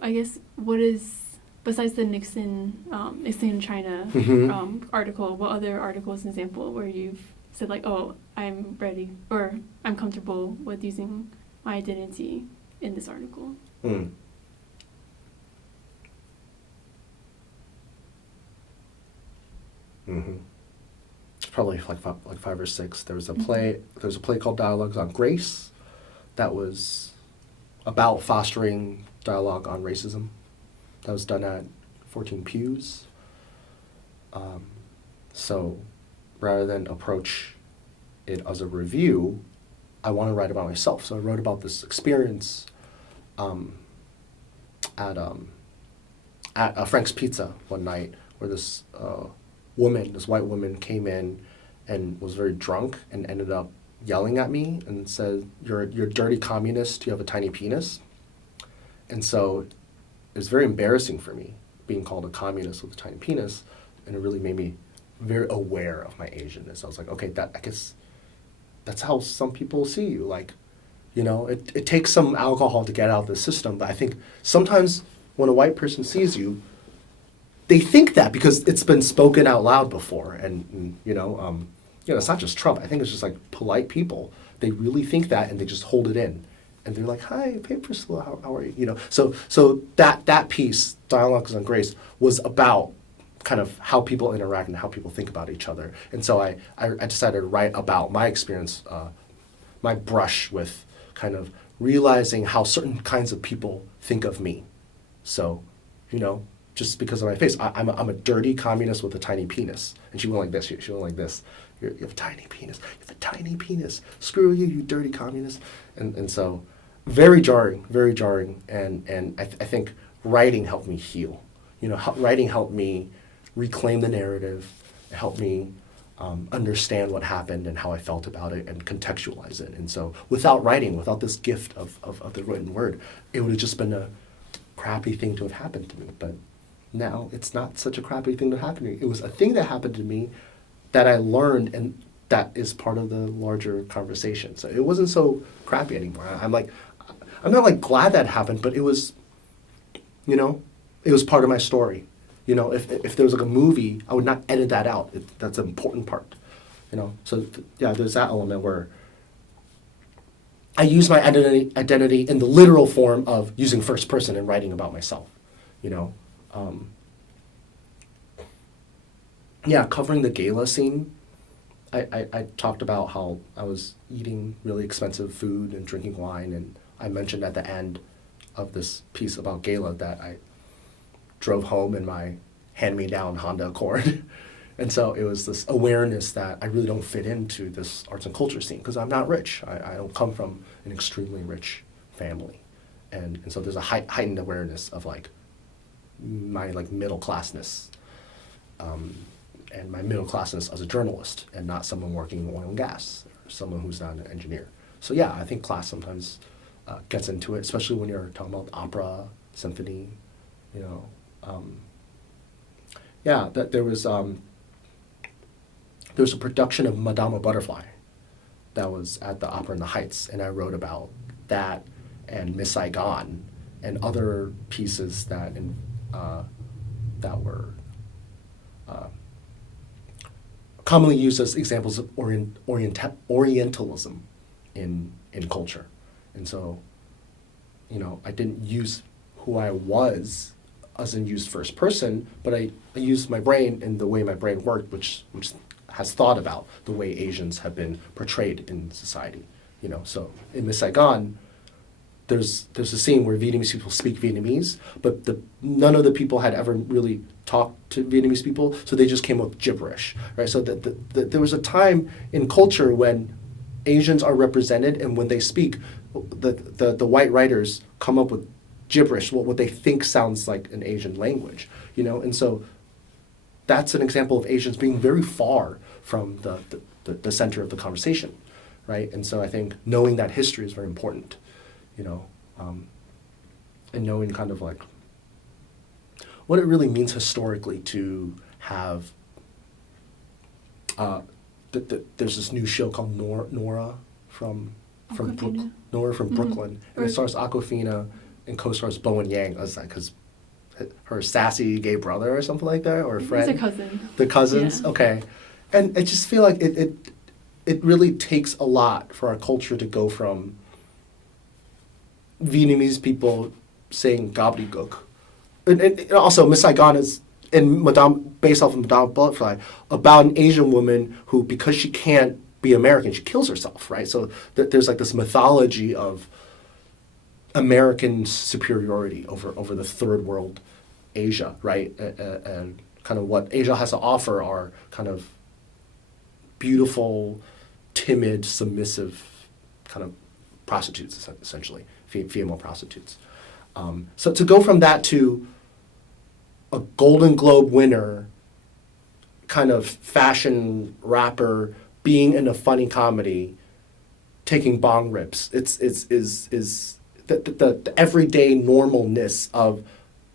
I guess what is, besides the Nixon in China Mhm. article, what other articles an example where you've said like, oh, I'm ready or I'm comfortable with using my identity in this article? Mm. Mm-hmm. It's probably like five or six. There was a play. There was a play called Dialogues on Grace, that was about fostering dialogue on racism. That was done at 14 Pews. So rather than approach it as a review, I want to write about myself. So I wrote about this experience at Frank's Pizza one night, where this this white woman, came in and was very drunk and ended up yelling at me and said, "You're a dirty communist. You have a tiny penis." And so it was very embarrassing for me being called a communist with a tiny penis, and it really made me very aware of my Asianness. I was like, okay, I guess that's how some people see you. Like, you know, it takes some alcohol to get out of the system, but I think sometimes when a white person sees you, they think that because it's been spoken out loud before, and you know, it's not just Trump. I think it's just like polite people. They really think that, and they just hold it in, and they're like, "Hi, hey Priscilla, how are you?" You know, so that piece, Dialogues on Grace, was about kind of how people interact and how people think about each other. And so I decided to write about my experience, my brush with kind of realizing how certain kinds of people think of me. So, you know, just because of my face, I'm a dirty communist with a tiny penis. And she went like this. She went like this. You have a tiny penis. You have a tiny penis. Screw you, you dirty communist. And so, very jarring, very jarring. And I think writing helped me heal. You know, writing helped me reclaim the narrative. It helped me understand what happened and how I felt about it and contextualize it. And so, without writing, without this gift of the written word, it would have just been a crappy thing to have happened to me. But now it's not such a crappy thing to happen to me. It was a thing that happened to me that I learned, and that is part of the larger conversation. So it wasn't so crappy anymore. I'm not like glad that happened, but it was, you know, it was part of my story. You know, if there was like a movie, I would not edit that out. That's an important part. You know, so yeah, there's that element where I use my identity in the literal form of using first person and writing about myself. You know, yeah, covering the gala scene. I talked about how I was eating really expensive food and drinking wine, and I mentioned at the end of this piece about gala that I drove home in my hand-me-down Honda Accord. And so it was this awareness that I really don't fit into this arts and culture scene because I'm not rich. I don't come from an extremely rich family. And so there's a heightened awareness of like my like middle classness, and my middle classness as a journalist and not someone working in oil and gas or someone who's not an engineer. So yeah, I think class sometimes gets into it, especially when you're talking about opera, symphony, you know. Yeah, that there was a production of Madama Butterfly that was at the Opera in the Heights, and I wrote about that and Miss Saigon and other pieces that that were commonly used as examples of Orientalism in culture. And so, you know, I didn't use who I was as in used first person, but I used my brain in the way my brain worked, which has thought about the way Asians have been portrayed in society. You know, so in Miss Saigon, there's a scene where Vietnamese people speak Vietnamese, but none of the people had ever really talked to Vietnamese people, so they just came up with gibberish, right? So there was a time in culture when Asians are represented, and when they speak, the white writers come up with gibberish, what they think sounds like an Asian language, you know, and so that's an example of Asians being very far from the center of the conversation, right? And so I think knowing that history is very important, you know, and knowing kind of like what it really means historically to have. There's this new show called Nora from Awkwafina. Nora from Mhm. Brooklyn, and it stars Awkwafina and co-stars Bowen Yang as like her sassy gay brother or something like that, or a friend. He's a cousin. The cousins, Yeah. okay, and I just feel like it really takes a lot for our culture to go from Vietnamese people saying gobbledygook, and also Miss Saigon is based off of Madame Butterfly, about an Asian woman who, because she can't be American, she kills herself, right? So there's like this mythology of American superiority over the third world Asia, right? And kind of what Asia has to offer are kind of beautiful, timid, submissive kind of prostitutes, essentially, female prostitutes. So to go from that to a Golden Globe winner, kind of fashion rapper, being in a funny comedy, taking bong rips, is the everyday normalness of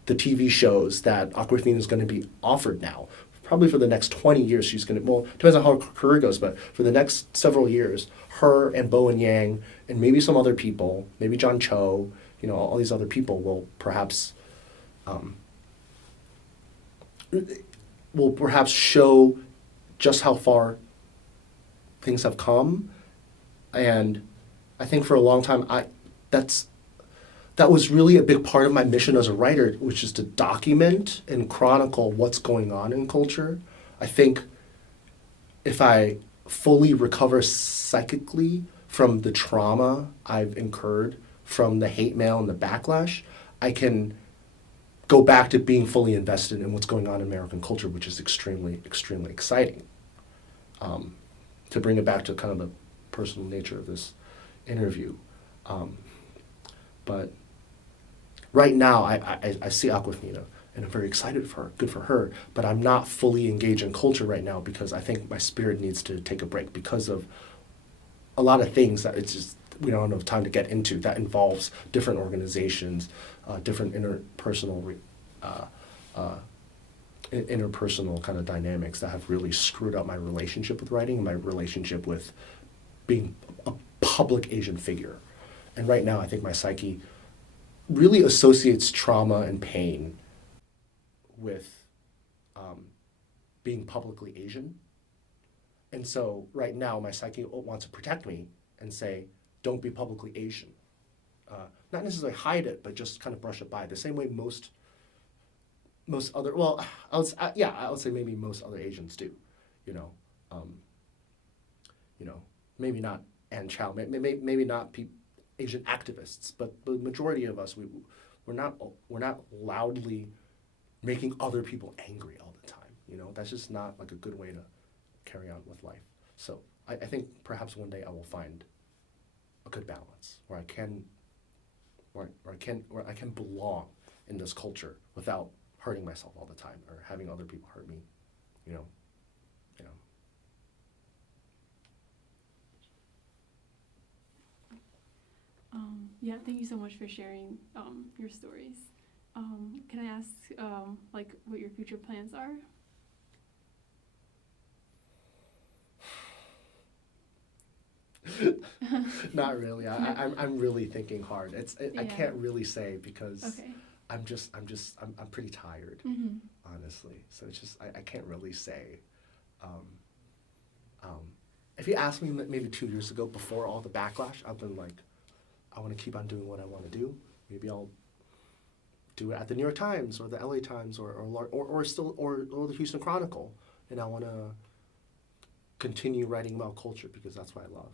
the TV shows that Awkwafina is going to be offered now. Probably for the next 20 years, she's going to, well, depends on how her career goes, but for the next several years, her and Bowen Yang and maybe some other people, maybe John Cho, you know, all these other people will perhaps show just how far things have come. And I think for a long time, that was really a big part of my mission as a writer, which is to document and chronicle what's going on in culture. I think if I fully recover psychically from the trauma I've incurred from the hate mail and the backlash, I can go back to being fully invested in what's going on in American culture, which is extremely, extremely exciting. To bring it back to kind of the personal nature of this interview. But right now, I see Awkwafina, and I'm very excited for her, good for her, but I'm not fully engaged in culture right now because I think my spirit needs to take a break because of a lot of things that it's just, we don't have time to get into, that involves different organizations, different interpersonal kind of dynamics that have really screwed up my relationship with writing and my relationship with being a public Asian figure. And right now, I think my psyche really associates trauma and pain with being publicly Asian. And so right now, my psyche wants to protect me and say, don't be publicly Asian. Not necessarily hide it, but just kind of brush it by. The same way most other, well, I would say maybe most other Asians do, you know. Maybe not Ann Chow, maybe not Asian activists, but the majority of us, we're not loudly making other people angry all the time. You know, that's just not like a good way to carry on with life. So I think perhaps one day I will find a good balance where I can belong in this culture without hurting myself all the time or having other people hurt me. You know. Yeah, thank you so much for sharing your stories. Can I ask like what your future plans are? Not really. I'm really thinking hard. I Yeah. can't really say because Okay. I'm pretty tired, Mm-hmm. honestly. So it's just I can't really say. If you asked me maybe 2 years ago before all the backlash, I've been like, I want to keep on doing what I want to do. Maybe I'll do it at the New York Times or the LA Times or the Houston Chronicle, and I want to continue writing about culture because that's what I love.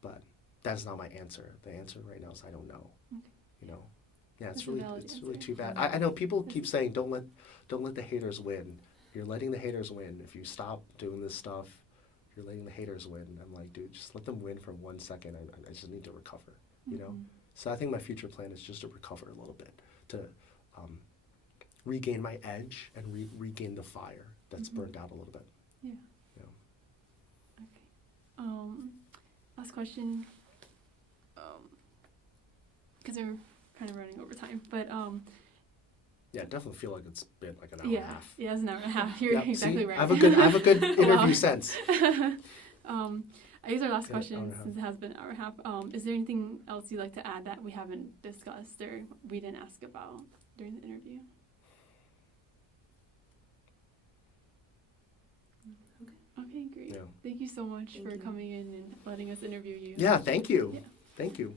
But that's not my answer. The answer right now is I don't know. Okay. You know, yeah, That's it's a really valid it's really answer. too bad. I know people keep saying don't let the haters win. You're letting the haters win. If you stop doing this stuff, you're letting the haters win. I'm like, dude, just let them win for 1 second. I just need to recover. You know. Mhm. So I think my future plan is just to recover a little bit, to regain my edge and regain the fire that's Mhm. burned out a little bit. Yeah. You know. Okay. Last question. Because we're kind of running over time, but Yeah, I definitely feel like it's been like an hour and a yeah, half. yeah, it's an hour and a half. You're Yep, exactly see? right. I have a good interview Wow. sense. I guess our last Yeah, hour question, and a half. since it has been an hour and a half, is there anything else you'd like to add that we haven't discussed or we didn't ask about during the interview? Okay. Okay, great. Yeah. Thank you so much Thank for you. coming in and letting us interview you. Yeah, thank you. Yeah. Thank you.